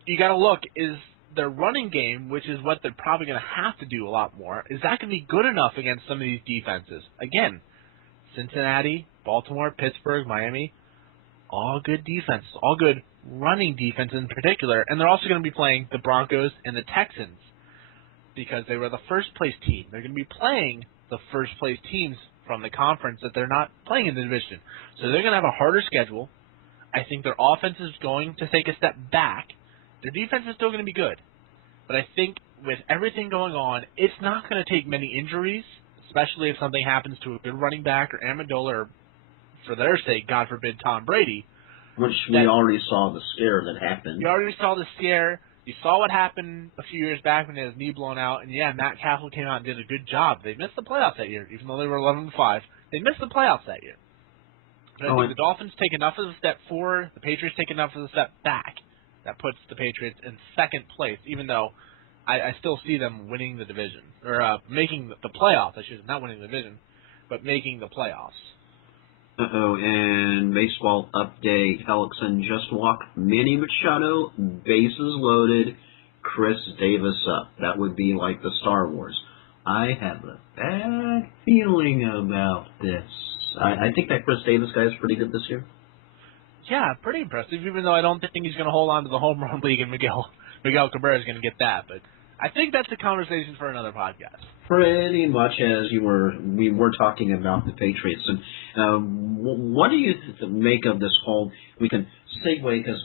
you got to look, is their running game, which is what they're probably going to have to do a lot more, is that going to be good enough against some of these defenses? Again, Cincinnati, Baltimore, Pittsburgh, Miami, all good defenses, all good running defense in particular, and they're also going to be playing the Broncos and the Texans because they were the first-place team. They're going to be playing the first-place teams from the conference that they're not playing in the division. So they're going to have a harder schedule. I think their offense is going to take a step back. Their defense is still going to be good. But I think with everything going on, it's not going to take many injuries, especially if something happens to a good running back or Amendola or for their sake, God forbid, Tom Brady. Which we already saw the scare that happened. You already saw the scare. You saw what happened a few years back when he had his knee blown out. And, yeah, Matt Castle came out and did a good job. They missed the playoffs that year, even though they were 11-5. They missed the playoffs that year. But I think the Dolphins take enough of a step forward, the Patriots take enough of a step back, that puts the Patriots in second place, even though I still see them winning the division. Or making the playoffs, I should say. Not winning the division, but making the playoffs. And baseball update. Hellickson just walked. Manny Machado, bases loaded. Chris Davis up. That would be like the Star Wars. I have a bad feeling about this. I think that Chris Davis guy is pretty good this year. Yeah, pretty impressive, even though I don't think he's going to hold on to the home run league, and Miguel Cabrera is going to get that. But I think that's a conversation for another podcast. Pretty much as we were talking about the Patriots. And what do you make of this whole, we can segue, because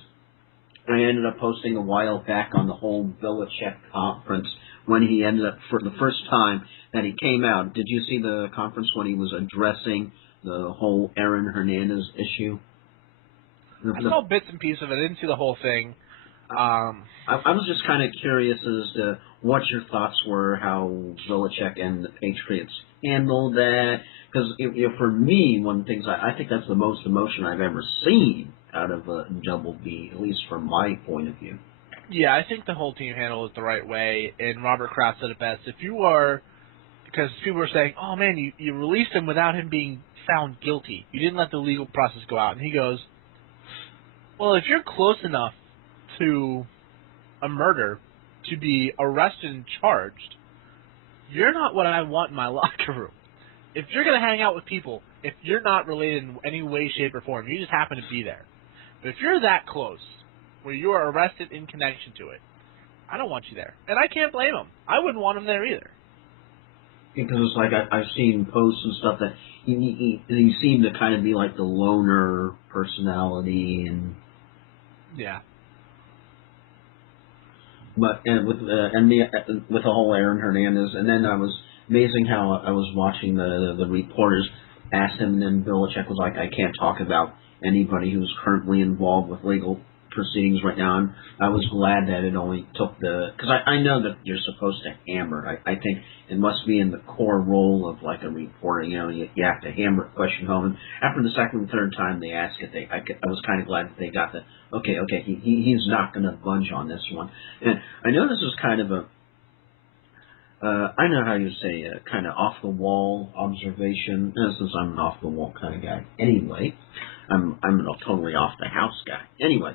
I ended up posting a while back on the whole Belichick conference when he ended up, for the first time that he came out. Did you see the conference when he was addressing the whole Aaron Hernandez issue? I saw bits and pieces of it. I didn't see the whole thing. I was just kind of curious as to what your thoughts were, how Belichick and the Patriots handled that. Because for me, one of the things, I think that's the most emotion I've ever seen out of a Double B, at least from my point of view. Yeah, I think the whole team handled it the right way, and Robert Kraft said it best. If you are, because people were saying, oh man, you released him without him being found guilty. You didn't let the legal process go out. And he goes, well, if you're close enough to a murder to be arrested and charged, you're not what I want in my locker room. If you're going to hang out with people, if you're not related in any way, shape, or form, you just happen to be there. But if you're that close, where you are arrested in connection to it, I don't want you there. And I can't blame him. I wouldn't want him there either. Because it's like I've seen posts and stuff that he seemed to kind of be like the loner personality, and yeah. But with the whole Aaron Hernandez, and then I was amazing how I was watching the reporters ask him, and then Belichick was like, I can't talk about anybody who's currently involved with legal proceedings right now. And I was glad that it only took because I know that you're supposed to hammer. I think it must be in the core role of like a reporter. You have to hammer a question home. And after the second and third time they asked it, I was kind of glad that they got the okay. He's not going to budge on this one. And I know this is kind of a I know how you say kind of off the wall observation. Since I'm an off the wall kind of guy anyway. I'm a totally off the house guy. Anyway,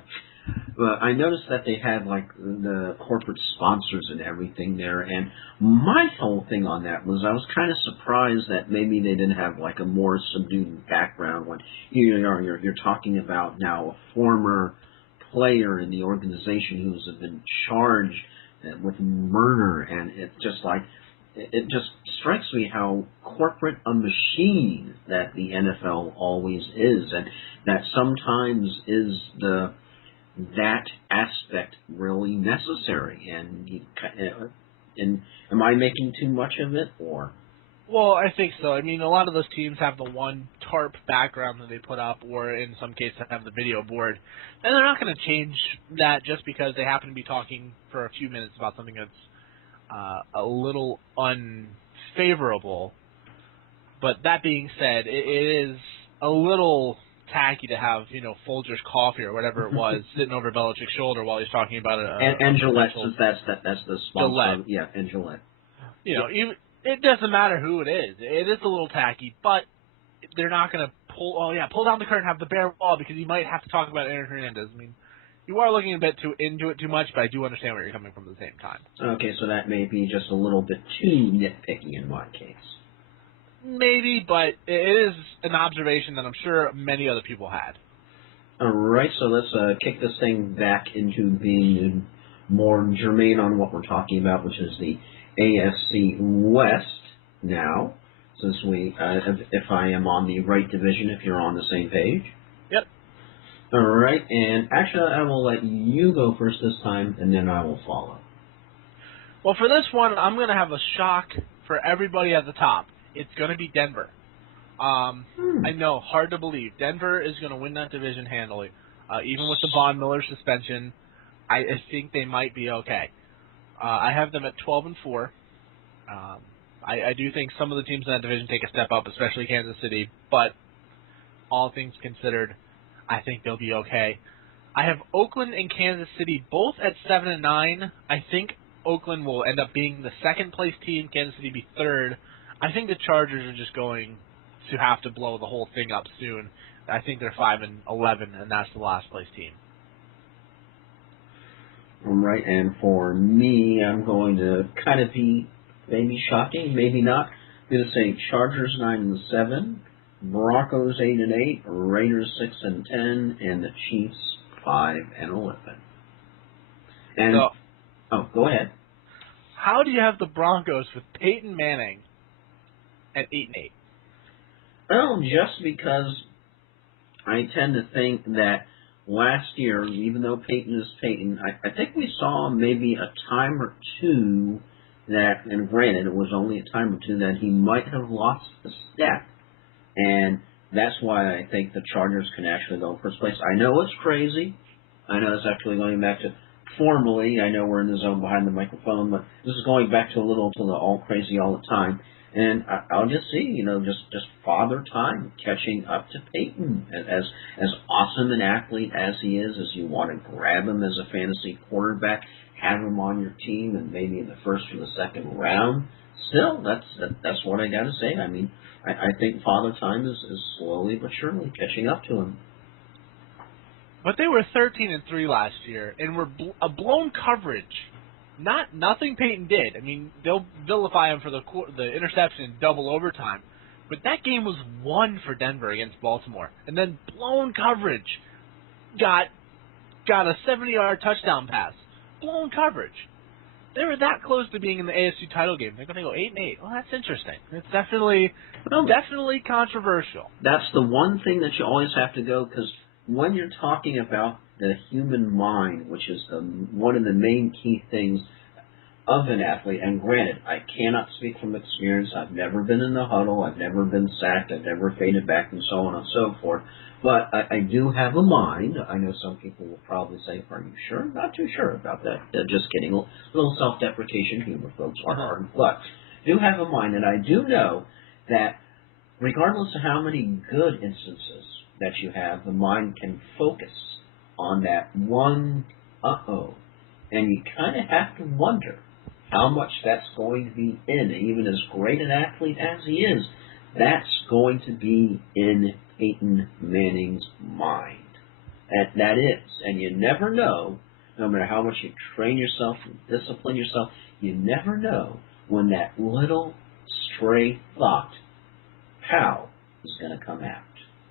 I noticed that they had like the corporate sponsors and everything there, and my whole thing on that was I was kind of surprised that maybe they didn't have like a more subdued background when you're talking about now a former player in the organization who's been charged with murder, and it just strikes me how corporate a machine that the NFL always is, and that sometimes is that aspect really necessary. And am I making too much of it, or? Well, I think so. I mean, a lot of those teams have the one tarp background that they put up, or in some cases have the video board, and they're not going to change that just because they happen to be talking for a few minutes about something that's a little unfavorable. But that being said, it is a little tacky to have, Folgers coffee or whatever it was sitting over Belichick's shoulder while he's talking about it. And Gillette, since that's the sponsor. Gillette. Yeah, and Gillette. Even, it doesn't matter who it is. It is a little tacky, but they're not going to pull down the curtain and have the bare wall because you might have to talk about Aaron Hernandez. I mean, you are looking a bit into it too much, but I do understand where you're coming from at the same time. Okay, so that may be just a little bit too nitpicky in my case. Maybe, but it is an observation that I'm sure many other people had. All right, so let's kick this thing back into being more germane on what we're talking about, which is the AFC West now, since if I am on the right division, if you're on the same page. Yep. All right, and actually I will let you go first this time, and then I will follow. Well, for this one, I'm going to have a shock for everybody at the top. It's going to be Denver. I know, hard to believe. Denver is going to win that division handily. Even with the Von Miller suspension, I think they might be okay. I have them at 12-4. I do think some of the teams in that division take a step up, especially Kansas City, but all things considered, I think they'll be okay. I have Oakland and Kansas City both at 7-9. I think Oakland will end up being the second place team, Kansas City be third. I think the Chargers are just going to have to blow the whole thing up soon. I think they're 5-11, and that's the last place team. Right, and for me, I'm going to kind of be maybe shocking, maybe not. I'm going to say Chargers 9-7, Broncos 8-8, Raiders 6-10, and the Chiefs 5-11. And so, go ahead. How do you have the Broncos with Peyton Manning at 8-8? Well, just because I tend to think that last year, even though Peyton is Peyton, I think we saw maybe a time or two that, and granted it was only a time or two, that he might have lost the step. And that's why I think the Chargers can actually go first place. I know it's crazy. I know it's actually going back to formally, I know we're in the zone behind the microphone, but this is going back to a little to the all crazy all the time. And I'll just see, just father time catching up to Peyton. As awesome an athlete as he is, as you want to grab him as a fantasy quarterback, have him on your team, and maybe in the first or the second round. Still, that's what I got to say. I mean, I think father time is slowly but surely catching up to him. But they were 13-3 last year, and were a blown coverage. Nothing Peyton did. I mean, they'll vilify him for the interception in double overtime, but that game was won for Denver against Baltimore, and then blown coverage. Got a 70-yard touchdown pass. Blown coverage. They were that close to being in the AFC title game. They're going to go 8-8. Well, that's interesting. It's definitely controversial. That's the one thing that you always have to go, because when you're talking about the human mind, which is one of the main key things of an athlete, and granted, I cannot speak from experience. I've never been in the huddle. I've never been sacked. I've never faded back, and so on and so forth. But I do have a mind. I know some people will probably say, are you sure? Not too sure about that. Just kidding. A little self-deprecation humor, folks, are hard. But do have a mind, and I do know that regardless of how many good instances that you have, the mind can focus on that one and you kind of have to wonder how much that's going to be in, even as great an athlete as he is, that's going to be in Peyton Manning's mind. That is, and you never know, no matter how much you train yourself and discipline yourself, you never know when that little stray thought, how, is going to come out.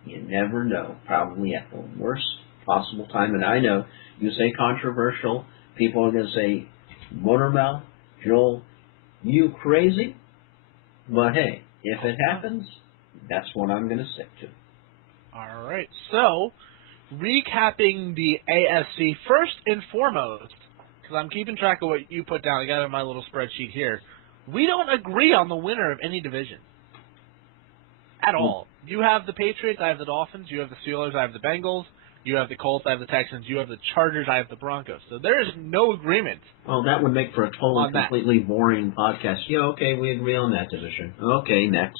You never know, probably at the worst possible time. And I know you say controversial, people are going to say, Motormouth, Joel, you crazy? But hey, if it happens, that's what I'm going to stick to. All right. So, recapping the AFC, first and foremost, because I'm keeping track of what you put down. I got it in my little spreadsheet here. We don't agree on the winner of any division. At all. You have the Patriots, I have the Dolphins. You have the Steelers, I have the Bengals. You have the Colts, I have the Texans. You have the Chargers, I have the Broncos. So there is no agreement. Well, that would make for a totally, completely boring podcast. Yeah, okay, we agree on that division. Okay, next.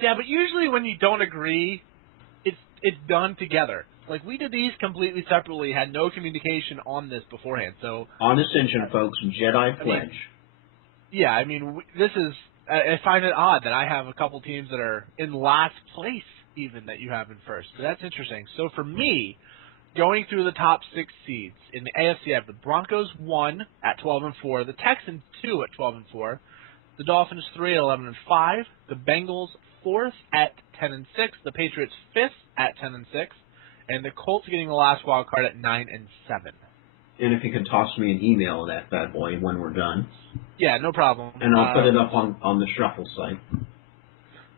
Yeah, but usually when you don't agree, it's done together. Like, we did these completely separately, had no communication on this beforehand. So honest engine, folks, Jedi pledge. This is... I find it odd that I have a couple teams that are in last place even that you have in first. So that's interesting. So for me, going through the top 6 seeds, in the AFC I have the Broncos 1 at 12-4, the Texans 2 at 12-4, the Dolphins 3 at 11-5, the Bengals 4th at 10-6, the Patriots 5th at 10-6, and the Colts getting the last wild card at 9-7. And if you could toss me an email of that bad boy when we're done. Yeah, no problem. And I'll put it up on the Shuffle site.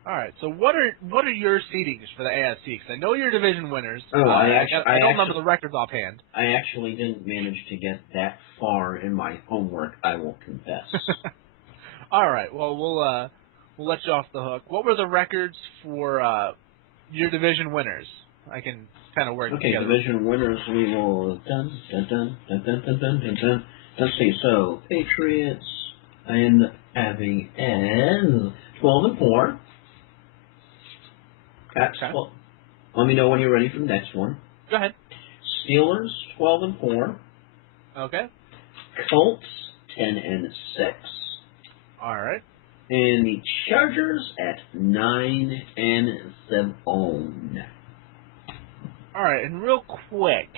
All right. So what are your seedings for the AFC? Because I know you're division winners. Oh, I don't remember the records offhand. I actually didn't manage to get that far in my homework, I will confess. All right. Well, we'll let you off the hook. What were the records for your division winners? I can kind of work together. Okay, division winners, we will... Dun, dun, dun, dun, dun, dun, dun, dun, dun. Let's see, so, Patriots, I end up having as 12-4. Cats, Okay. well, let me know when you're ready for the next one. Go ahead. Steelers, 12-4. Okay. Colts, 10-6. All right. And the Chargers at 9-7. All right, and real quick,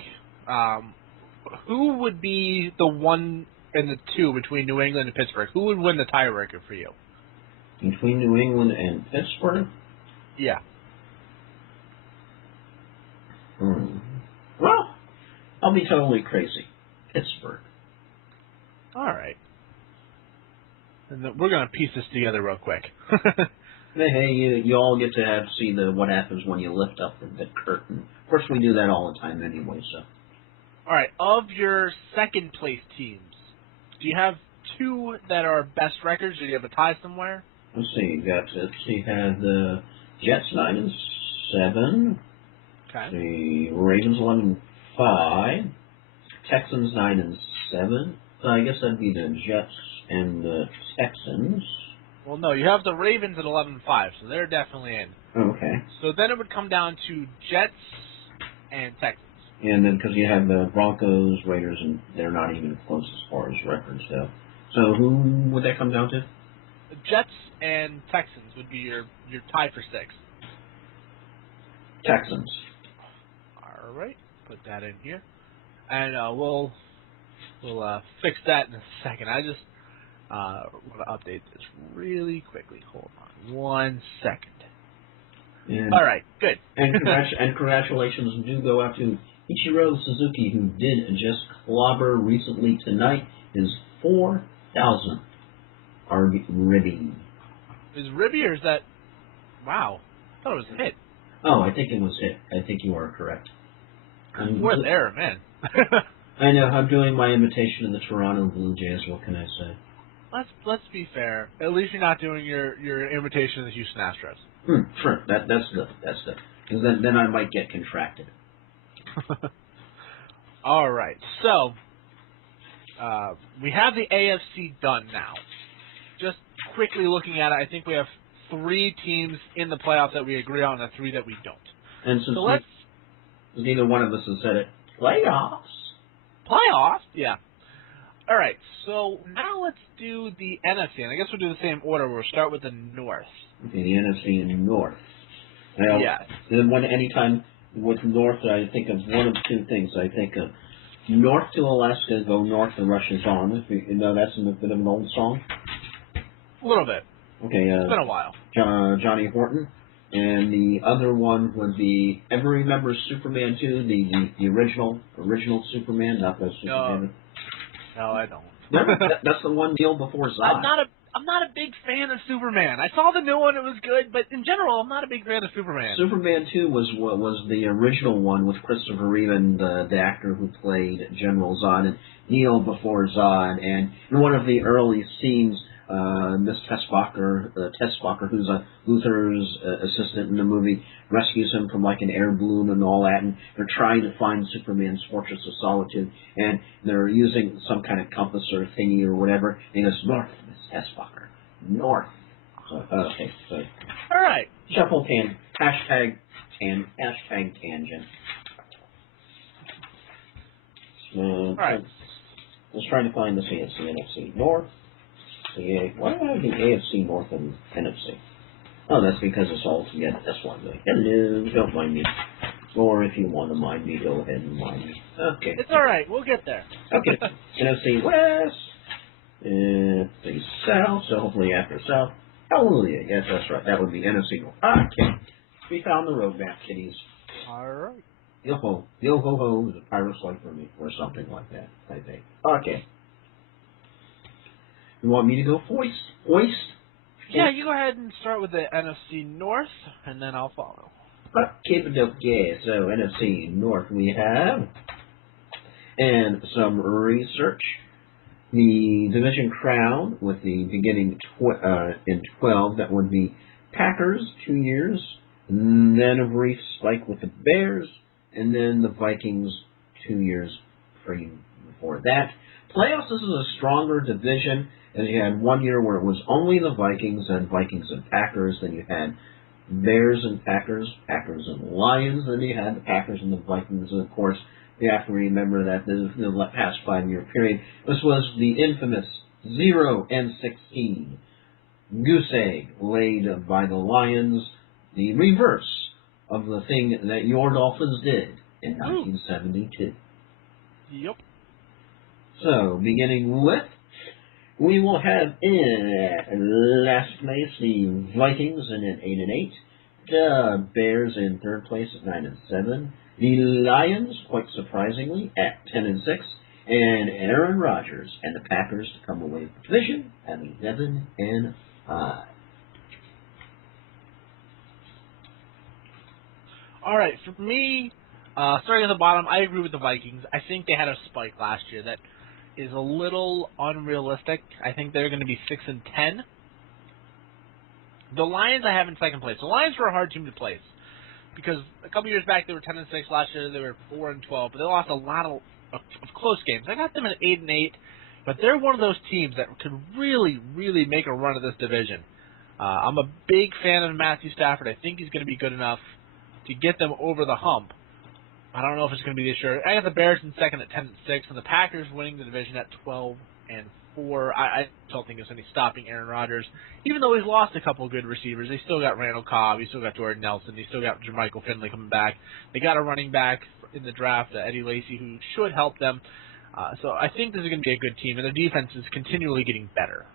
who would be the 1 and the 2 between New England and Pittsburgh? Who would win the tiebreaker for you? Between New England and Pittsburgh? Yeah. Well, I'll be totally crazy. Pittsburgh. All right. And then we're going to piece this together real quick. Hey, you all get to see what happens when you lift up the curtain. Of course, we do that all the time anyway, so. All right. Of your second place teams, do you have 2 that are best records, or do you have a tie somewhere? Let's see. You have the Jets 9-7. Okay. The Ravens 11-5. Texans 9-7. So I guess that'd be the Jets and the Texans. Well, no, you have the Ravens at 11-5, so they're definitely in. Okay. So then it would come down to Jets and Texans. And then because you have the Broncos, Raiders, and they're not even close as far as records go. So who would that come down to? The Jets and Texans would be your tie for 6. Texans. All right, put that in here, and we'll fix that in a second. I just want to update this really quickly. Hold on 1 second. And, all right, good. and congratulations do go out to Ichiro Suzuki, who did just clobber recently tonight his 4,000 Ribby. Is Ribby or is that? Wow, I thought it was a hit. Oh, I think it was hit. I think you are correct. We're there, man. I know. I'm doing my imitation of the Toronto Blue Jays. What can I say? Let's be fair. At least you're not doing your imitation of the Houston Astros. Sure. That's good. That's good. Because then I might get contracted. All right. So we have the AFC done now. Just quickly looking at it, I think we have 3 teams in the playoffs that we agree on, and 3 that we don't. And since neither one of us has said it, playoffs. Playoffs? Yeah. All right. So now let's do the NFC, and I guess we'll do the same order. We'll start with the North. Okay, the NFC and North. Now, yes. Anytime with North, I think of one of 2 things. I think of north to Alaska, go north, the Russians on. You know, that's a bit of an old song. A little bit. Okay. It's been a while. Johnny Horton. And the other one would be, ever remember Superman 2, the original Superman, not the Superman? No, I don't. No, that's the one deal before Zod. I'm not a big fan of Superman. I saw the new one; it was good, but in general, I'm not a big fan of Superman. Superman 2 was the original one with Christopher Reeve and the actor who played General Zod, and Neil before Zod. And in one of the early scenes, Miss Tessbacher, who's Luther's assistant in the movie, rescues him from like an air balloon and all that, and they're trying to find Superman's Fortress of Solitude, and they're using some kind of compass or thingy or whatever, and he goes, north, Miss Tessbacher, north. So, okay, so. All right. Shuffle hashtag tangent. All right. Let's try to find the AFC, NFC North. Why do I have the AFC North and NFC? Oh, that's because it's all together. That's one thing. Hello, don't mind me. Or if you want to mind me, go ahead and mind me. Okay. It's all right. We'll get there. Okay. NFC West. NFC South. So hopefully after South. Hallelujah. Yes, that's right. That would be NFC North. Okay. We found the roadmap, kiddies. All right. Yo-ho. Yo-ho-ho is a pirate's life for me. Or something like that, I think. Okay. You want me to go foist? Yeah, you go ahead and start with the NFC North, and then I'll follow. Okay, so NFC North we have, and some research. The division crown with the beginning in 12, that would be Packers, 2 years, and then a brief spike with the Bears, and then the Vikings, 2 years before that. Playoffs, this is a stronger division, as you had 1 year where it was only the Vikings and Packers, then you had Bears and Packers, Packers and Lions, then you had the Packers and the Vikings, and of course, you have to remember that the past 5-year period, this was the infamous 0-16 goose egg laid by the Lions, the reverse of the thing that your Dolphins did in 1972. Yep. So, beginning with, we will have in last place the Vikings in at 8-8, the Bears in third place at 9-7, the Lions, quite surprisingly, at 10-6, and Aaron Rodgers and the Packers to come away with the division at 11-5. All right, for me, starting at the bottom, I agree with the Vikings. I think they had a spike last year that is a little unrealistic. I think they're going to be 6-10. The Lions I have in second place. The Lions were a hard team to place because a couple years back they were 10-6. Last year they were 4-12, but they lost a lot of close games. I got them at 8-8, but they're one of those teams that could really, really make a run of this division. I'm a big fan of Matthew Stafford. I think he's going to be good enough to get them over the hump. I don't know if it's going to be this year. I got the Bears in second at 10-6, and the Packers winning the division at 12-4. I don't think there's any stopping Aaron Rodgers. Even though he's lost a couple of good receivers, they still got Randall Cobb, he still got Jordan Nelson, he still got Jermichael Finley coming back. They got a running back in the draft, Eddie Lacy, who should help them. So I think this is going to be a good team, and their defense is continually getting better.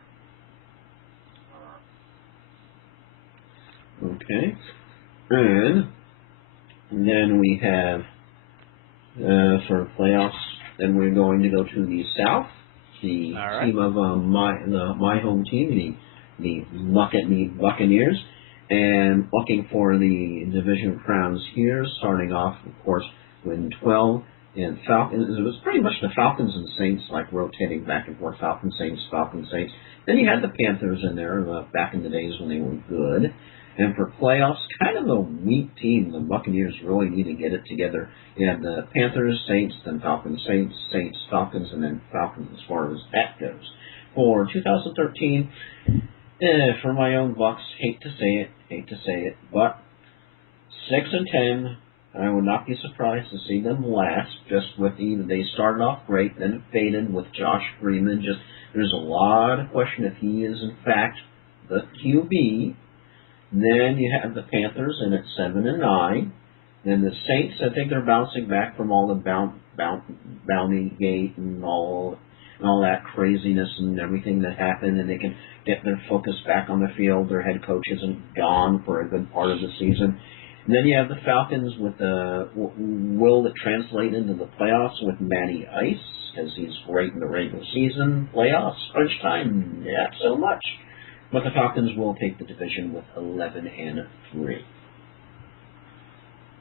Okay. And then we have, for playoffs, then we're going to go to the South. The team of my home team, the Buccaneers, and looking for the division crowns here, starting off, of course, with 12, and Falcons. It was pretty much the Falcons and Saints, like rotating back and forth, Falcons, Saints. Then you had the Panthers in there back in the days when they were good. And for playoffs, kind of a weak team. The Buccaneers really need to get it together. You had the Panthers, Saints, then Falcons, Saints, Falcons, and then Falcons as far as that goes. For 2013, for my own Bucs, hate to say it, but 6-10, I would not be surprised to see them last. Just with they started off great, then it faded with Josh Freeman. There's a lot of question if he is in fact the QB. Then you have the Panthers in at 7-9. Then the Saints, I think they're bouncing back from all the bounty gate and all that craziness and everything that happened, and they can get their focus back on the field. Their head coach isn't gone for a good part of the season. And then you have the Falcons with will it translate into the playoffs with Matty Ice, because he's great in the regular season. Playoffs, crunch time, not so much. But the Falcons will take the division with 11-3.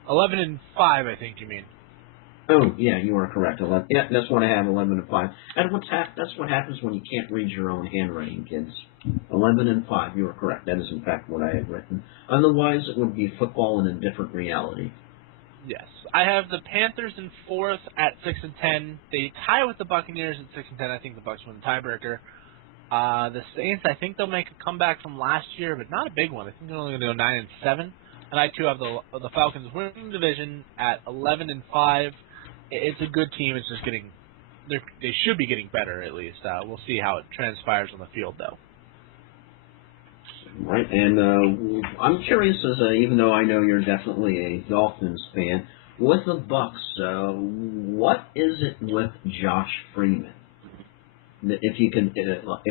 11-5, I think you mean. Oh, yeah, you are correct. Yeah, that's what I have, 11-5. And that's what happens when you can't read your own handwriting, kids. 11-5, you are correct. That is, in fact, what I have written. Otherwise, it would be football in a different reality. Yes. I have the Panthers in fourth at 6-10. They tie with the Buccaneers at 6-10. I think the Bucs win the tiebreaker. The Saints, I think they'll make a comeback from last year, but not a big one. I think they're only going to go 9-7. And I, too, have the Falcons winning the division at 11-5. It's a good team. It's just they should be getting better, at least. We'll see how it transpires on the field, though. Right, and I'm curious, even though I know you're definitely a Dolphins fan, with the Bucs, what is it with Josh Freeman? If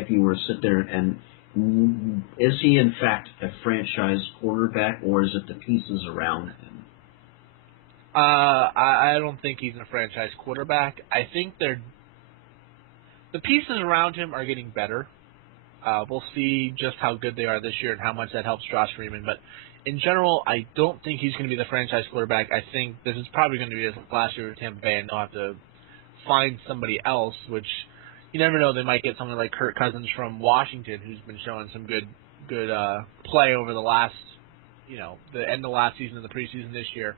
you were to sit there and, is he in fact a franchise quarterback, or is it the pieces around him? I don't think he's a franchise quarterback. I think the pieces around him are getting better. We'll see just how good they are this year and how much that helps Josh Freeman. But in general, I don't think he's going to be the franchise quarterback. I think this is probably going to be his last year with Tampa Bay, and they'll have to find somebody else, which, you never know, they might get someone like Kirk Cousins from Washington, who's been showing some good play over the last, the end of last season and the preseason this year.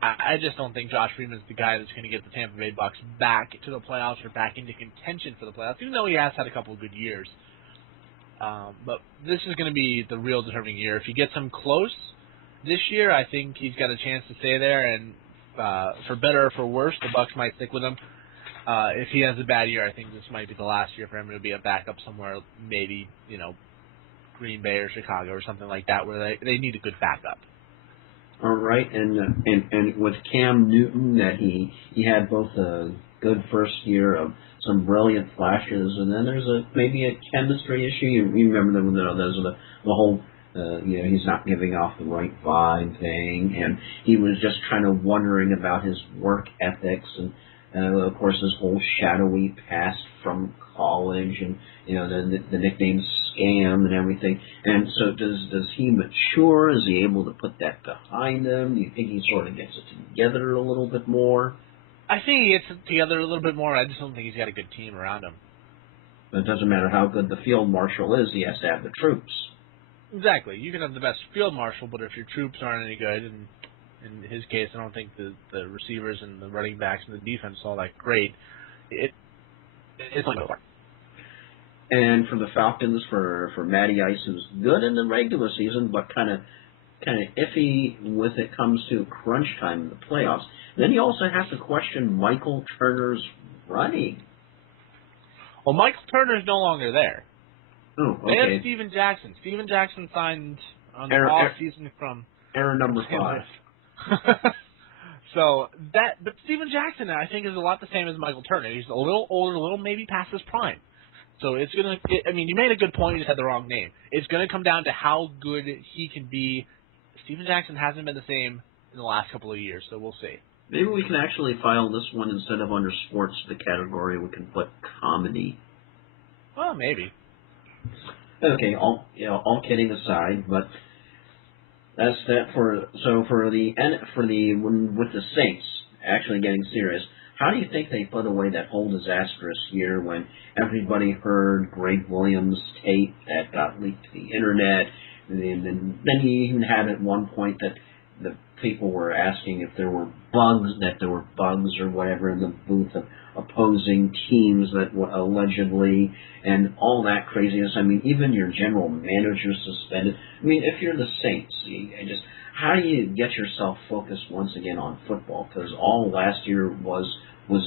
I just don't think Josh Freeman's the guy that's going to get the Tampa Bay Bucks back to the playoffs or back into contention for the playoffs, even though he has had a couple of good years. But this is going to be the real determining year. If he gets him close this year, I think he's got a chance to stay there, and for better or for worse, the Bucks might stick with him. If he has a bad year, I think this might be the last year for him to be a backup somewhere, maybe, Green Bay or Chicago or something like that, where they need a good backup. All right, and with Cam Newton, that he had both a good first year of some brilliant flashes, and then there's maybe a chemistry issue. You remember those are the whole he's not giving off the right vibe thing, and he was just kind of wondering about his work ethics, and of course his whole shadowy past from college, and the nickname Scam and everything. And so does he mature? Is he able to put that behind him? Do you think he sort of gets it together a little bit more? I think he gets it together a little bit more. I just don't think he's got a good team around him. But it doesn't matter how good the field marshal is, he has to have the troops. Exactly. You can have the best field marshal, but if your troops aren't any good, and in his case, I don't think the receivers and the running backs and the defense are all that great, it's going to work. And for the Falcons, for Matty Ice, who's good in the regular season, but kind of iffy with it comes to crunch time in the playoffs. Then you also have to question Michael Turner's running. Well, Michael Turner's no longer there. Oh, okay. They have Steven Jackson. Steven Jackson signed on the off season from error number 5. But Steven Jackson, I think, is a lot the same as Michael Turner. He's a little older, a little maybe past his prime. So it's going to, you made a good point, you just had the wrong name. It's going to come down to how good he can be. Steven Jackson hasn't been the same in the last couple of years, so we'll see. Maybe we can actually file this one instead of under sports, the category we can put comedy. Well, maybe. Okay, all kidding aside, but that's that with the Saints actually getting serious. How do you think they put away that whole disastrous year when everybody heard Greg Williams' tape that got leaked to the internet? And then he even had at one point that the people were asking if there were bugs or whatever in the booth of opposing teams that were allegedly, and all that craziness. I mean, even your general manager suspended. I mean, if you're the Saints, how do you get yourself focused once again on football? Because all last year was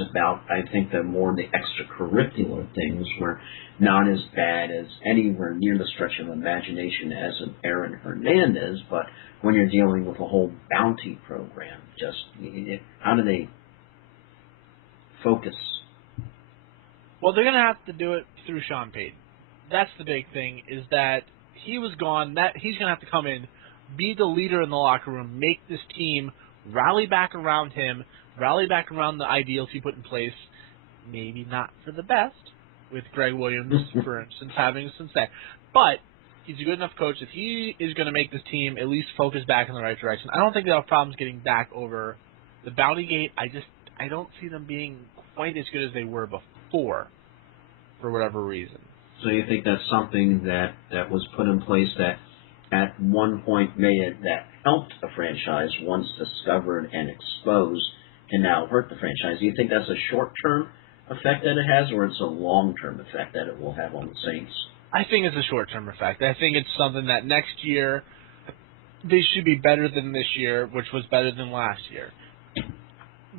about, I think, the extracurricular things were not as bad as anywhere near the stretch of imagination as an Aaron Hernandez, but when you're dealing with a whole bounty program, how do they focus? Well, they're going to have to do it through Sean Payton. That's the big thing, is that he was gone. That he's going to have to come in, be the leader in the locker room, make this team rally back around him, rally back around the ideals he put in place. Maybe not for the best, with Greg Williams, for instance, having some say. But he's a good enough coach that he is going to make this team at least focus back in the right direction. I don't think they'll have problems getting back over the bounty gate. I don't see them being quite as good as they were before, for whatever reason. So you think that's something that was put in place that at one point that helped a franchise once discovered and exposed can now hurt the franchise? Do you think that's a short-term effect that it has, or it's a long-term effect that it will have on the Saints? I think it's a short-term effect. I think it's something that next year they should be better than this year, which was better than last year.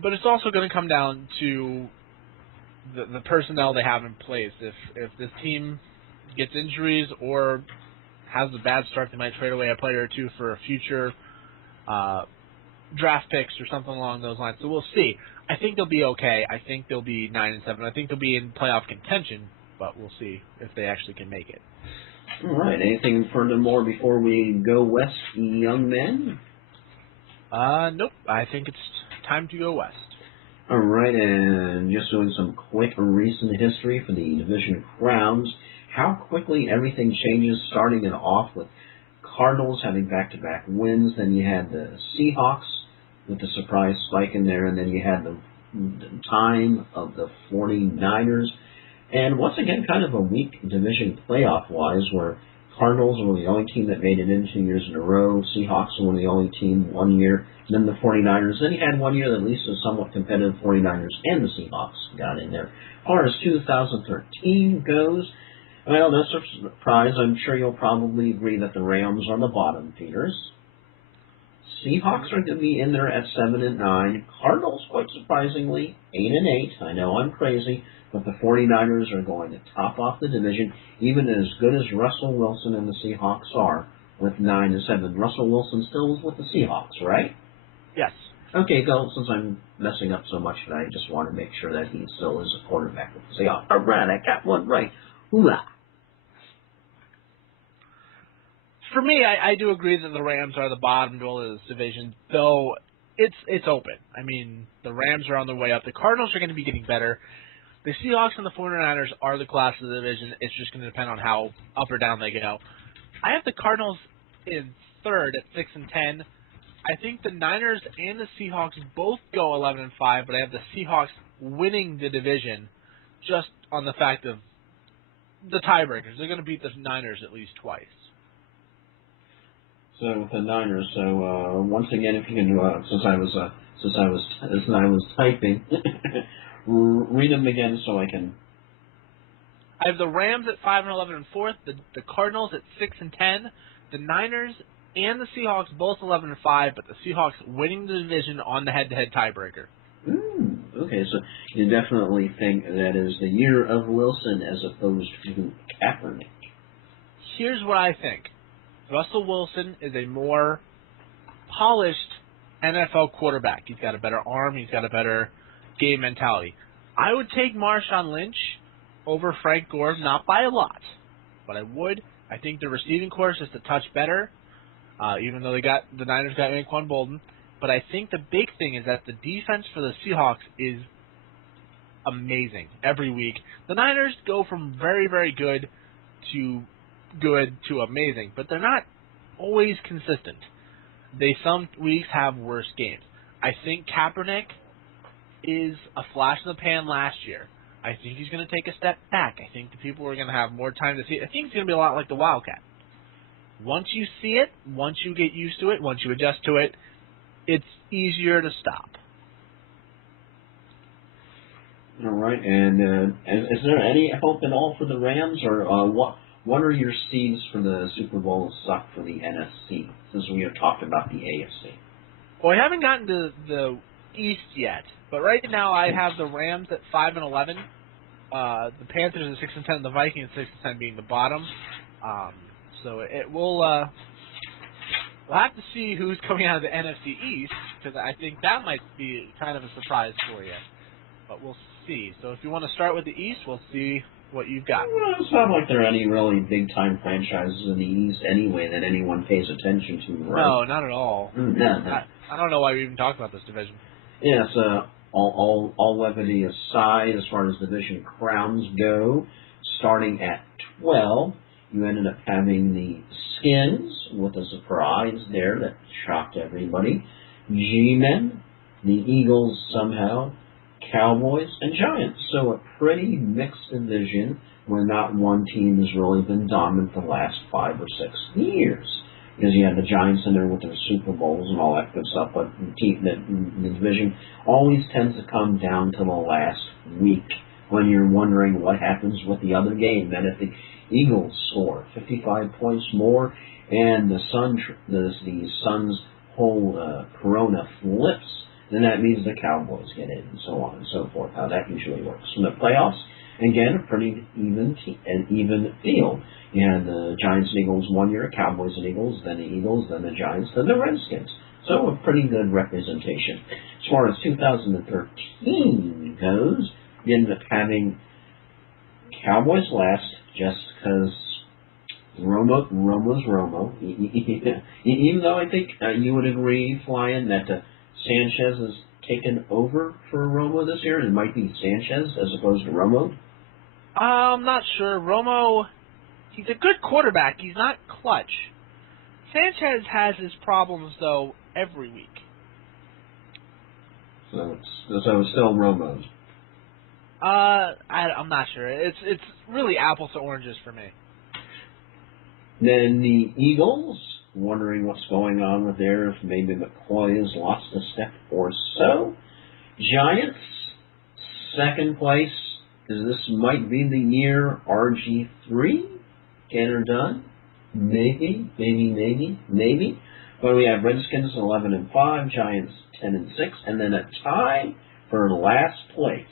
But it's also going to come down to the personnel they have in place. If this team gets injuries or has a bad start, they might trade away a player or two for a future draft picks or something along those lines. So we'll see. I think they'll be okay. I think they'll be 9-7. I think they'll be in playoff contention, but we'll see if they actually can make it. All right. Anything furthermore before we go west, young men? Nope. I think it's time to go west. All right, and just doing some quick recent history for the division crowns. How quickly everything changes, starting it off with Cardinals having back-to-back wins. Then you had the Seahawks with the surprise spike in there, and then you had the time of the 49ers And once again, kind of a weak division playoff-wise, where Cardinals were the only team that made it in 2 years in a row. Seahawks were the only team 1 year. And then the 49ers. Then you had 1 year that at least was somewhat competitive. 49ers and the Seahawks got in there. As far as 2013 goes, well, no surprise. I'm sure you'll probably agree that the Rams are the bottom feeders. Seahawks are going to be in there at 7-9. Cardinals, quite surprisingly, 8-8. I know I'm crazy, but the 49ers are going to top off the division, even as good as Russell Wilson and the Seahawks are, with 9-7. Russell Wilson still is with the Seahawks, right? Yes. Okay, go. Since I'm messing up so much, I just want to make sure that he still is a quarterback with the Seahawks. All right, I got one right. Hoorah! For me, I do agree that the Rams are the bottom dweller of this division, though it's open. I mean, the Rams are on their way up. The Cardinals are going to be getting better. The Seahawks and the 49ers are the class of the division. It's just going to depend on how up or down they go. I have the Cardinals in third at 6-10. I think the Niners and the Seahawks both go 11-5, but I have the Seahawks winning the division just on the fact of the tiebreakers. They're going to beat the Niners at least twice. So with the Niners, once again, if you can, since I was typing, read them again so I can. I have the Rams at 5-11 and fourth, the Cardinals at 6-10, the Niners and the Seahawks both 11-5, but the Seahawks winning the division on the head-to-head tiebreaker. Okay, so you definitely think that is the year of Wilson as opposed to Kaepernick. Here's what I think. Russell Wilson is a more polished NFL quarterback. He's got a better arm. He's got a better game mentality. I would take Marshawn Lynch over Frank Gore, not by a lot, but I would. I think the receiving corps is just a touch better, even though the Niners got Anquan Bolden. But I think the big thing is that the defense for the Seahawks is amazing every week. The Niners go from very, very good to amazing, but they're not always consistent. They some weeks have worse games. I think Kaepernick is a flash in the pan last year. I think he's going to take a step back. I think the people are going to have more time to see it. I think it's going to be a lot like the Wildcat. Once you see it, once you get used to it, once you adjust to it, it's easier to stop. All right, and is there any hope at all for the Rams, or what are your seeds for the Super Bowl suck for the NFC, since we have talked about the AFC? Well, I haven't gotten to the East yet, but right now I have the Rams at 5-11, the Panthers at 6-10, the Vikings at 6-10 being the bottom. So it will. We'll have to see who's coming out of the NFC East, because I think that might be kind of a surprise for you. But we'll see. So if you want to start with the East, we'll see what you've got. Well, it's not like there are any really big-time franchises in the East anyway that anyone pays attention to, right? No, not at all. No. I don't know why we even talked about this division. Yes, all levity aside, as far as division crowns go, starting at 12, you ended up having the Skins with a surprise there that shocked everybody. G-Men, the Eagles somehow, Cowboys, and Giants. So a pretty mixed division where not one team has really been dominant the last 5 or 6 years. Because you had the Giants in there with their Super Bowls and all that good stuff, but the division always tends to come down to the last week when you're wondering what happens with the other game. And if the Eagles score 55 points more and the Suns' whole corona flips, then that means the Cowboys get in, and so on and so forth, how that usually works. In the playoffs, again, a pretty even field. You had the Giants and Eagles 1 year, Cowboys and Eagles, then the Eagles, then the Giants, then the Redskins. So a pretty good representation. As far as 2013 goes, you ended up having Cowboys last just because Romo's Romo. Even though I think you would agree, Flyin, that Sanchez has taken over for Romo this year. It might be Sanchez as opposed to Romo. I'm not sure. Romo, he's a good quarterback. He's not clutch. Sanchez has his problems, though, every week. So it's still Romo. I'm not sure. It's really apples to oranges for me. Then the Eagles, wondering what's going on with there, if maybe McCoy has lost a step or so. Giants, second place, because this might be the year RG3, get her done. Maybe. But we have Redskins 11-5, Giants 10-6, and then a tie for last place.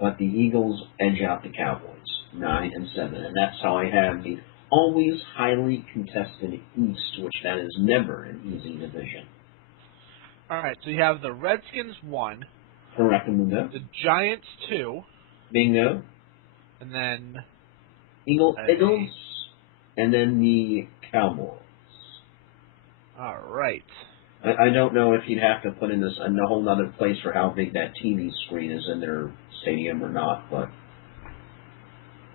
But the Eagles edge out the Cowboys 9-7, and that's how I have the always highly contested East, which that is never an easy division. All right, so you have the Redskins 1. Correct, Mundo. The Giants 2. Bingo. And then... Eagles, and then the Cowboys. All right. I don't know if you'd have to put in a whole other place for how big that TV screen is in their stadium or not, but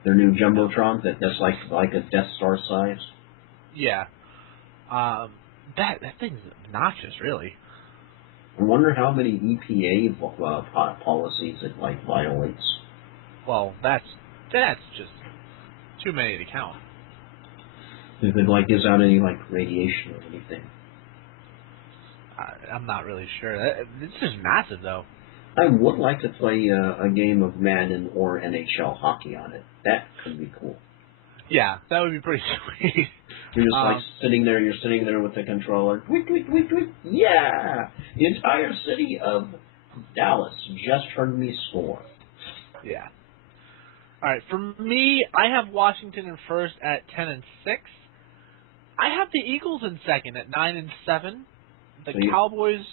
their new Jumbotron, that's like a Death Star size. Yeah. That thing's obnoxious, really. I wonder how many EPA policies it violates. Well, that's just too many to count. If it gives out any radiation or anything. I'm not really sure. It's just massive, though. I would like to play a game of Madden or NHL hockey on it. That could be cool. Yeah, that would be pretty sweet. You're just sitting there with the controller. Tweet, tweet, tweet, tweet. Yeah! The entire city of Dallas just heard me score. Yeah. All right, for me, I have Washington in first at 10-6. I have the Eagles in second at 9-7. The Cowboys,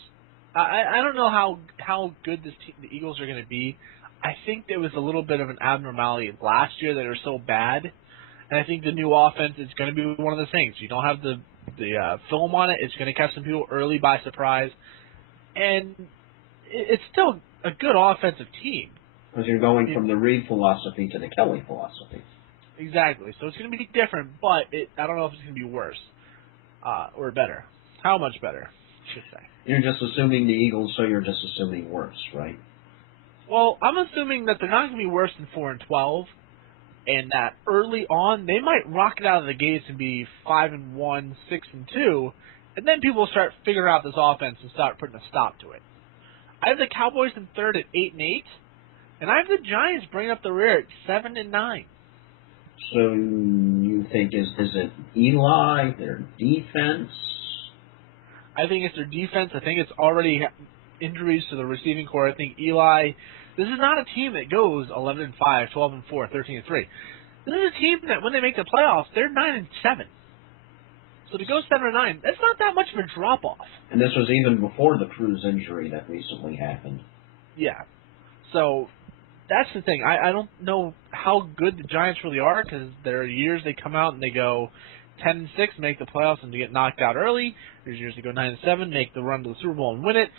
I don't know how good the Eagles are going to be. I think there was a little bit of an abnormality last year that they were so bad, and I think the new offense is going to be one of the things. You don't have the film on it. It's going to catch some people early by surprise, and it's still a good offensive team. Because you're going from the Reed philosophy to the Kelly philosophy. Exactly. So it's going to be different, but I don't know if it's going to be worse or better. How much better, I should say. You're just assuming the Eagles, so you're just assuming worse, right? Well, I'm assuming that they're not going to be worse than 4-12, and that early on they might rock it out of the gates and be 5-1, 6-2, and then people will start figuring out this offense and start putting a stop to it. I have the Cowboys in third at 8-8, and I have the Giants bringing up the rear at 7-9. So you think is it Eli, their defense? I think it's their defense. I think it's already injuries to the receiving core. I think Eli. This is not a team that goes 11-5, 12-4, 13-3. This is a team that when they make the playoffs, they're 9-7. So to go 7-9, that's not that much of a drop off. And this was even before the Cruz injury that recently happened. Yeah. So that's the thing. I don't know how good the Giants really are because there are years they come out and they go 10-6, make the playoffs, and they get knocked out early. There's years they go 9-7, make the run to the Super Bowl and win it.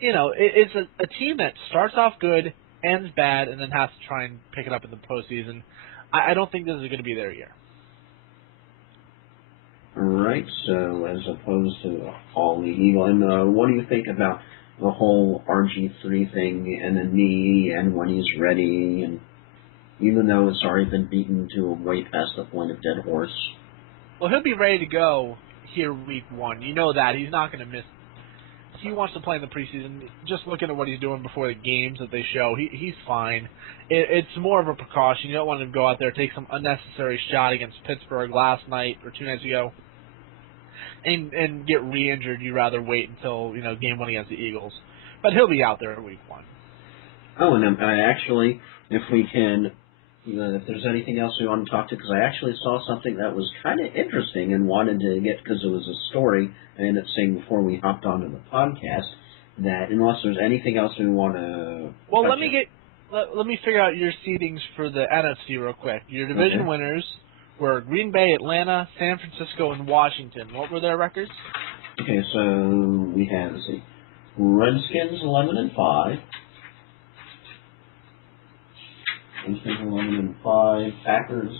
You know, it's a team that starts off good, ends bad, and then has to try and pick it up in the postseason. I don't think this is going to be their year. All right. So as opposed to all the Eagle, and what do you think about the whole RG3 thing and the knee and when he's ready, and even though it's already been beaten to way past the point of dead horse? Well, he'll be ready to go here week one. You know that. He's not going to miss. He wants to play in the preseason. Just looking at what he's doing before the games that they show, he's fine. It's more of a precaution. You don't want him to go out there, take some unnecessary shot against Pittsburgh last night or 2 nights ago and get re-injured. You'd rather wait until, game one against the Eagles. But he'll be out there in week one. Oh, and actually, if we can, if there's anything else we want to talk to, because I actually saw something that was kind of interesting and wanted to get, because it was a story, I ended up saying before we hopped onto the podcast, that unless there's anything else we want to... Well, let me figure out your seedings for the NFC real quick. Your division winners were Green Bay, Atlanta, San Francisco, and Washington. What were their records? Okay, so we have, let's see, Redskins 11-5. Redskins 11-5. Packers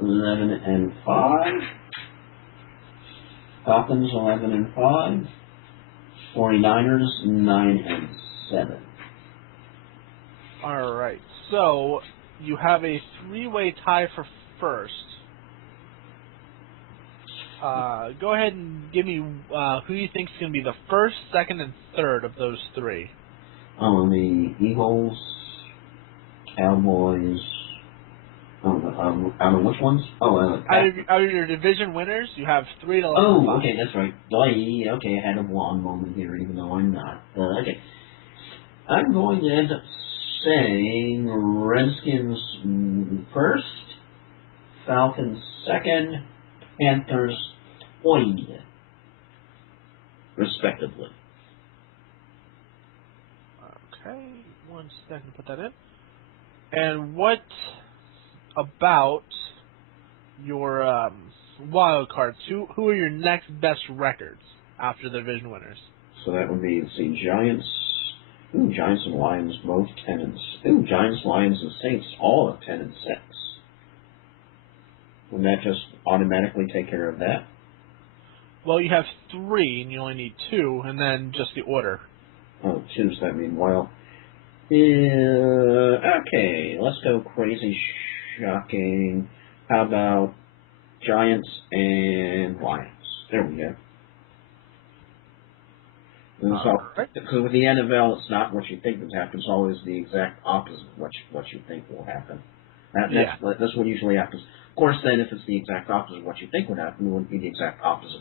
11-5. Falcons 11-5. 49ers 9-7. All right. So, you have a three-way tie for first. Go ahead and give me who you think is going to be the first, second, and third of those three. Oh, the Eagles, Cowboys. Out of which ones? Out of your division winners, you have 3 to 11. Oh, okay, that's right. Okay, I had a blonde moment here, even though I'm not. Okay. I'm going to end up saying Redskins first, Falcons second, Panthers third, respectively. Okay, 1 second to put that in. And what about your wild cards? Who are your next best records after the division winners? So that would be, let's see, Giants. Giants and Lions both 10-6. Giants, Lions, and Saints all at 10-6. Wouldn't that just automatically take care of that? Well, you have 3, and you only need 2, and then just the order. Oh, 2, so that means, well, okay, let's go crazy shocking. How about Giants and Lions? There we go. Because with the NFL, it's not what you think would happen. It's always the exact opposite of what you think will happen. That's what usually happens. Of course, then, if it's the exact opposite of what you think would happen, it wouldn't be the exact opposite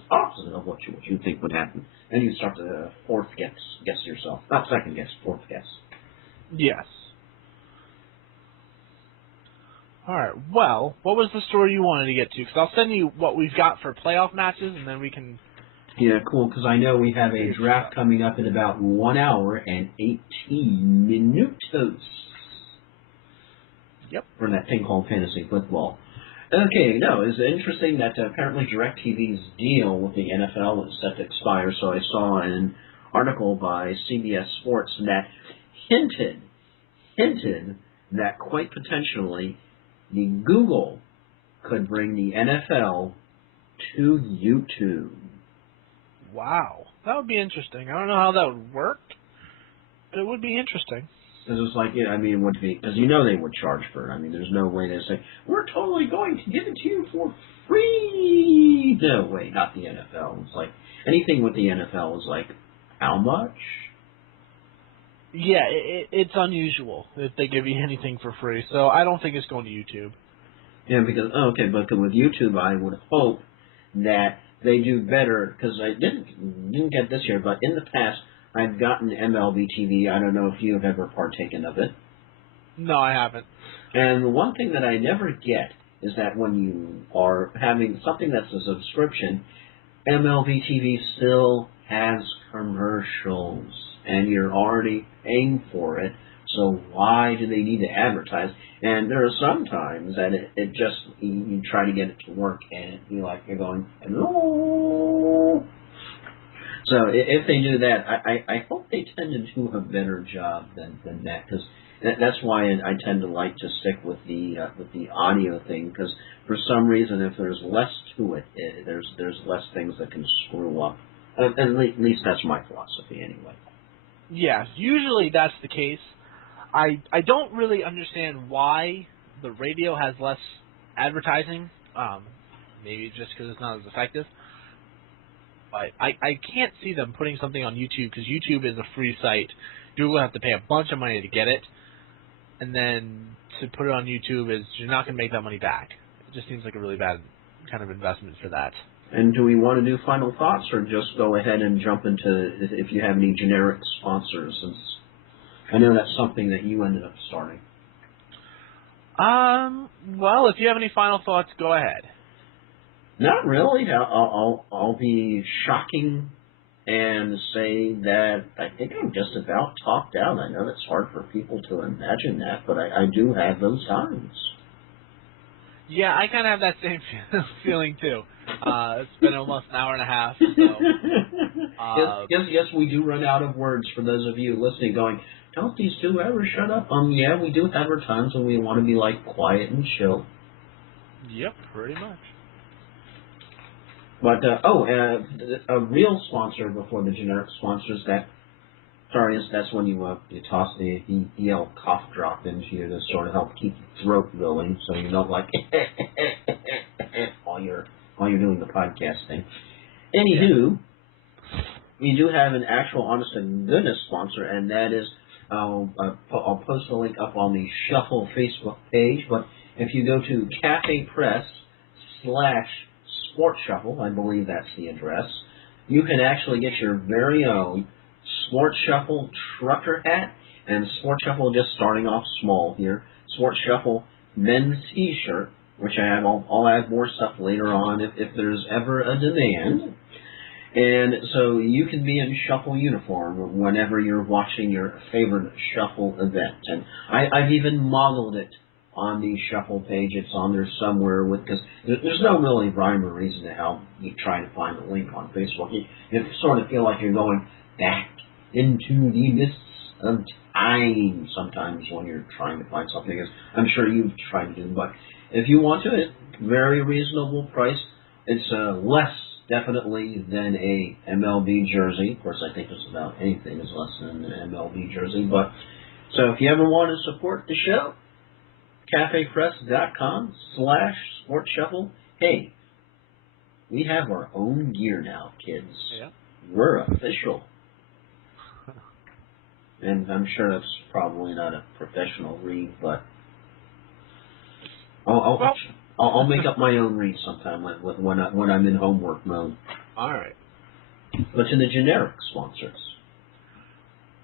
of what you think would happen. Then you start to fourth guess yourself. Not second guess, fourth guess. Yes. All right. Well, what was the story you wanted to get to? Because I'll send you what we've got for playoff matches, and then we can... Yeah, cool, because I know we have a draft coming up in about 1 hour and 18 minutes. Yep. For that thing called fantasy football. Okay, no, it's interesting that apparently DirecTV's deal with the NFL is set to expire, so I saw an article by CBS Sports that hinted that quite potentially the Google could bring the NFL to YouTube. Wow. That would be interesting. I don't know how that would work, but it would be interesting. Because it's like, yeah, I mean, it would be, because you know they would charge for it. I mean, there's no way they say, we're totally going to give it to you for free. No way, not the NFL. It's like, anything with the NFL is like, how much? Yeah, it's unusual if they give you anything for free, so I don't think it's going to YouTube. Yeah, because, but with YouTube, I would hope that they do better, because I didn't get this year, but in the past, I've gotten MLB TV. I don't know if you have ever partaken of it. No, I haven't. And the one thing that I never get is that when you are having something that's a subscription, MLB TV still has commercials, and you're already paying for it, so why do they need to advertise? And there are some times that it just, you try to get it to work, and you're going, hello? So if they do that, I hope they tend to do a better job than that, because that's why I tend to like to stick with the audio thing, because for some reason, if there's less to it, there's less things that can screw up. At least that's my philosophy, anyway. Yeah, usually that's the case. I don't really understand why the radio has less advertising. Maybe just because it's not as effective. But I can't see them putting something on YouTube, because YouTube is a free site. You're going to have to pay a bunch of money to get it. And then to put it on YouTube is you're not going to make that money back. It just seems like a really bad kind of investment for that. And do we want to do final thoughts, or just go ahead and jump into if you have any generic sponsors? Since I know that's something that you ended up starting. Well, if you have any final thoughts, go ahead. Not really. I'll be shocking and say that I think I'm just about talked out. I know it's hard for people to imagine that, but I do have those times. Yeah, I kind of have that same feeling too. It's been almost an hour and a half. So, yes, we do run out of words for those of you listening going, don't these two ever shut up? Yeah, we do have our times when we want to be like quiet and chill. Yep, pretty much. But, a real sponsor before the generic sponsors that Sorry, that's when you toss the EL cough drop into you to sort of help keep your throat going, so you don't like while you're doing the podcast thing. Anywho, we do have an actual honest to goodness sponsor, and that is I'll post a link up on the Shuffle Facebook page. But if you go to Cafe Press /Sport Shuffle, I believe that's the address, you can actually get your very own Sport Shuffle trucker hat, and Sport Shuffle, just starting off small here, Sport Shuffle men's t-shirt, which I'll add more stuff later on if there's ever a demand. And so you can be in Shuffle uniform whenever you're watching your favorite Shuffle event. And I've even modeled it on the Shuffle page. It's on there somewhere, because there's no really rhyme or reason to how you try to find a link on Facebook. You sort of feel like you're going back into the mists of time sometimes when you're trying to find something, as I'm sure you've tried to do. But if you want to, it's very reasonable price. It's less, definitely, than a MLB jersey. Of course, I think just about anything is less than an MLB jersey. But so if you ever want to support the show, cafepress.com/sportshuffle. Hey, we have our own gear now, kids. Yeah. We're official. And I'm sure that's probably not a professional read, but I'll make up my own read sometime when I'm in homework mode. All right. But to the generic sponsors.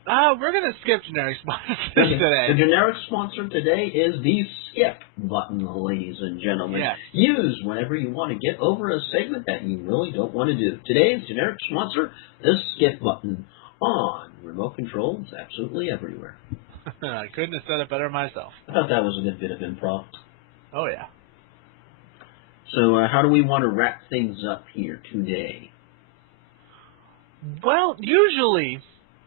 We're going to skip generic sponsors today. The generic sponsor today is the skip button, ladies and gentlemen. Yes. Use whenever you want to get over a segment that you really don't want to do. Today's generic sponsor, the skip button, on remote controls absolutely everywhere. I couldn't have said it better myself. I thought that was a good bit of improv. Oh, yeah. So how do we want to wrap things up here today? Well, usually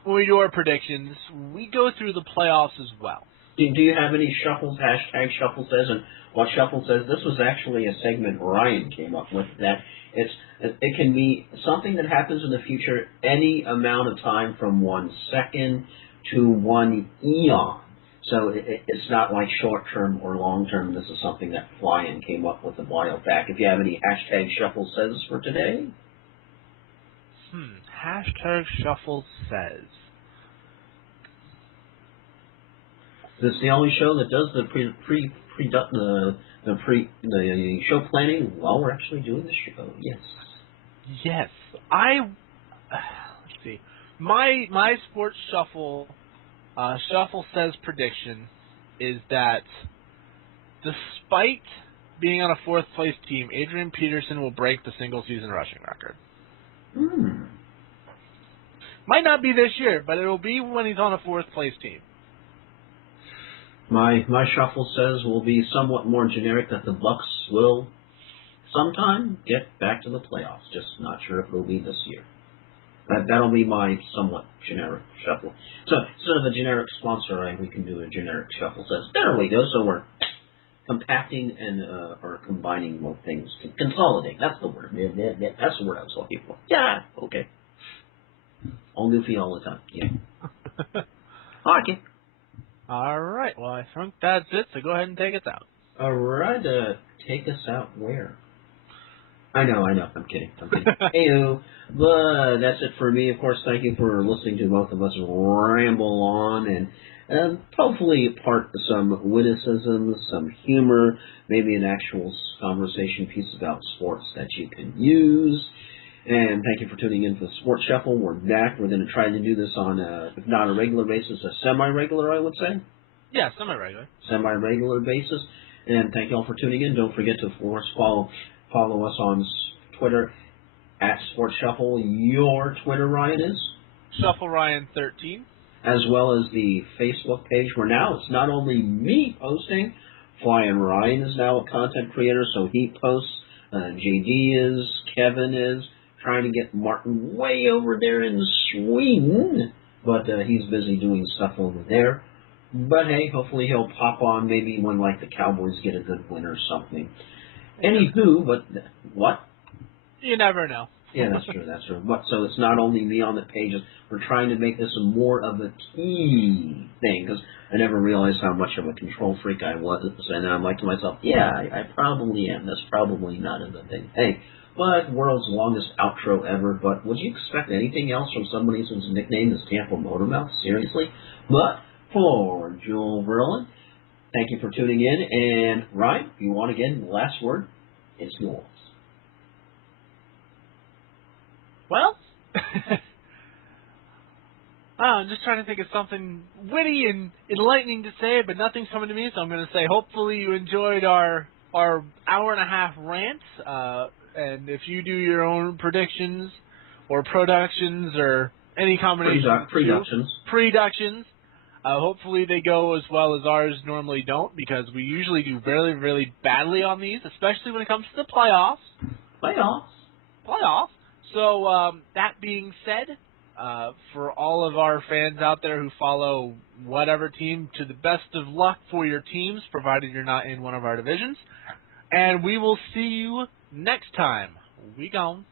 for your predictions, we go through the playoffs as well. Do you have any shuffles, hashtag Shuffle Says? And what Shuffle Says, this was actually a segment Ryan came up with, that it can be something that happens in the future any amount of time from 1 second to 1 eon. So it's not like short-term or long-term. This is something that Flyin came up with a while back. If you have any hashtag Shuffle Says for today? Hashtag Shuffle Says. This is the only show that does the show planning while we're actually doing the show. Yes. Yes. Let's see. My sports shuffle says prediction is that despite being on a 4th place team, Adrian Peterson will break the single season rushing record. Might not be this year, but it will be when he's on a 4th place team. My Shuffle Says will be somewhat more generic, that the Bucks will sometime get back to the playoffs. Just not sure if it'll be this year. That'll be my somewhat generic shuffle. So instead of a generic sponsor, we can do a generic Shuffle Says. There we go. So we're compacting and or combining more things. Consolidating. That's the word. That's the word I was looking for. Yeah. Okay. All goofy all the time. Yeah. Okay. All right. Well, I think that's it. So go ahead and take us out. All right. Take us out where? I know. I'm kidding. Hey-o. But that's it for me. Of course, thank you for listening to both of us ramble on and hopefully impart some witticisms, some humor, maybe an actual conversation piece about sports that you can use. And thank you for tuning in for the Sports Shuffle. We're back. We're going to try to do this on, if not a regular basis, a semi-regular, I would say. Yeah, semi-regular. Semi-regular basis. And thank you all for tuning in. Don't forget to, of course, follow us on Twitter at Sports Shuffle. Your Twitter, Ryan, is? Shuffle Ryan 13. As well as the Facebook page, where now it's not only me posting. Flyin Ryan is now a content creator, so he posts. JD is. Kevin is. Trying to get Martin way over there in Sweden, but he's busy doing stuff over there. But hey, hopefully he'll pop on maybe when like the Cowboys get a good win or something. Anywho, but what? You never know. Yeah, that's true. That's true. But so it's not only me on the pages. We're trying to make this more of a team thing because I never realized how much of a control freak I was, and I'm like to myself, yeah, I probably am. That's probably not a good thing. Hey, but world's longest outro ever. But would you expect anything else from somebody whose nickname is Tpamotormouth? Seriously? But for Joel Verlin, thank you for tuning in. And Ryan, if you want again, last word, it's yours. Well, I'm just trying to think of something witty and enlightening to say, but nothing's coming to me, so I'm going to say hopefully you enjoyed our hour and a half rant, and if you do your own predictions or productions or any combination of Preductions, hopefully they go as well as ours normally don't, because we usually do really, really badly on these, especially when it comes to the playoffs. Playoffs. So, that being said, for all of our fans out there who follow whatever team, to the best of luck for your teams, provided you're not in one of our divisions. And we will see you next time. We gone.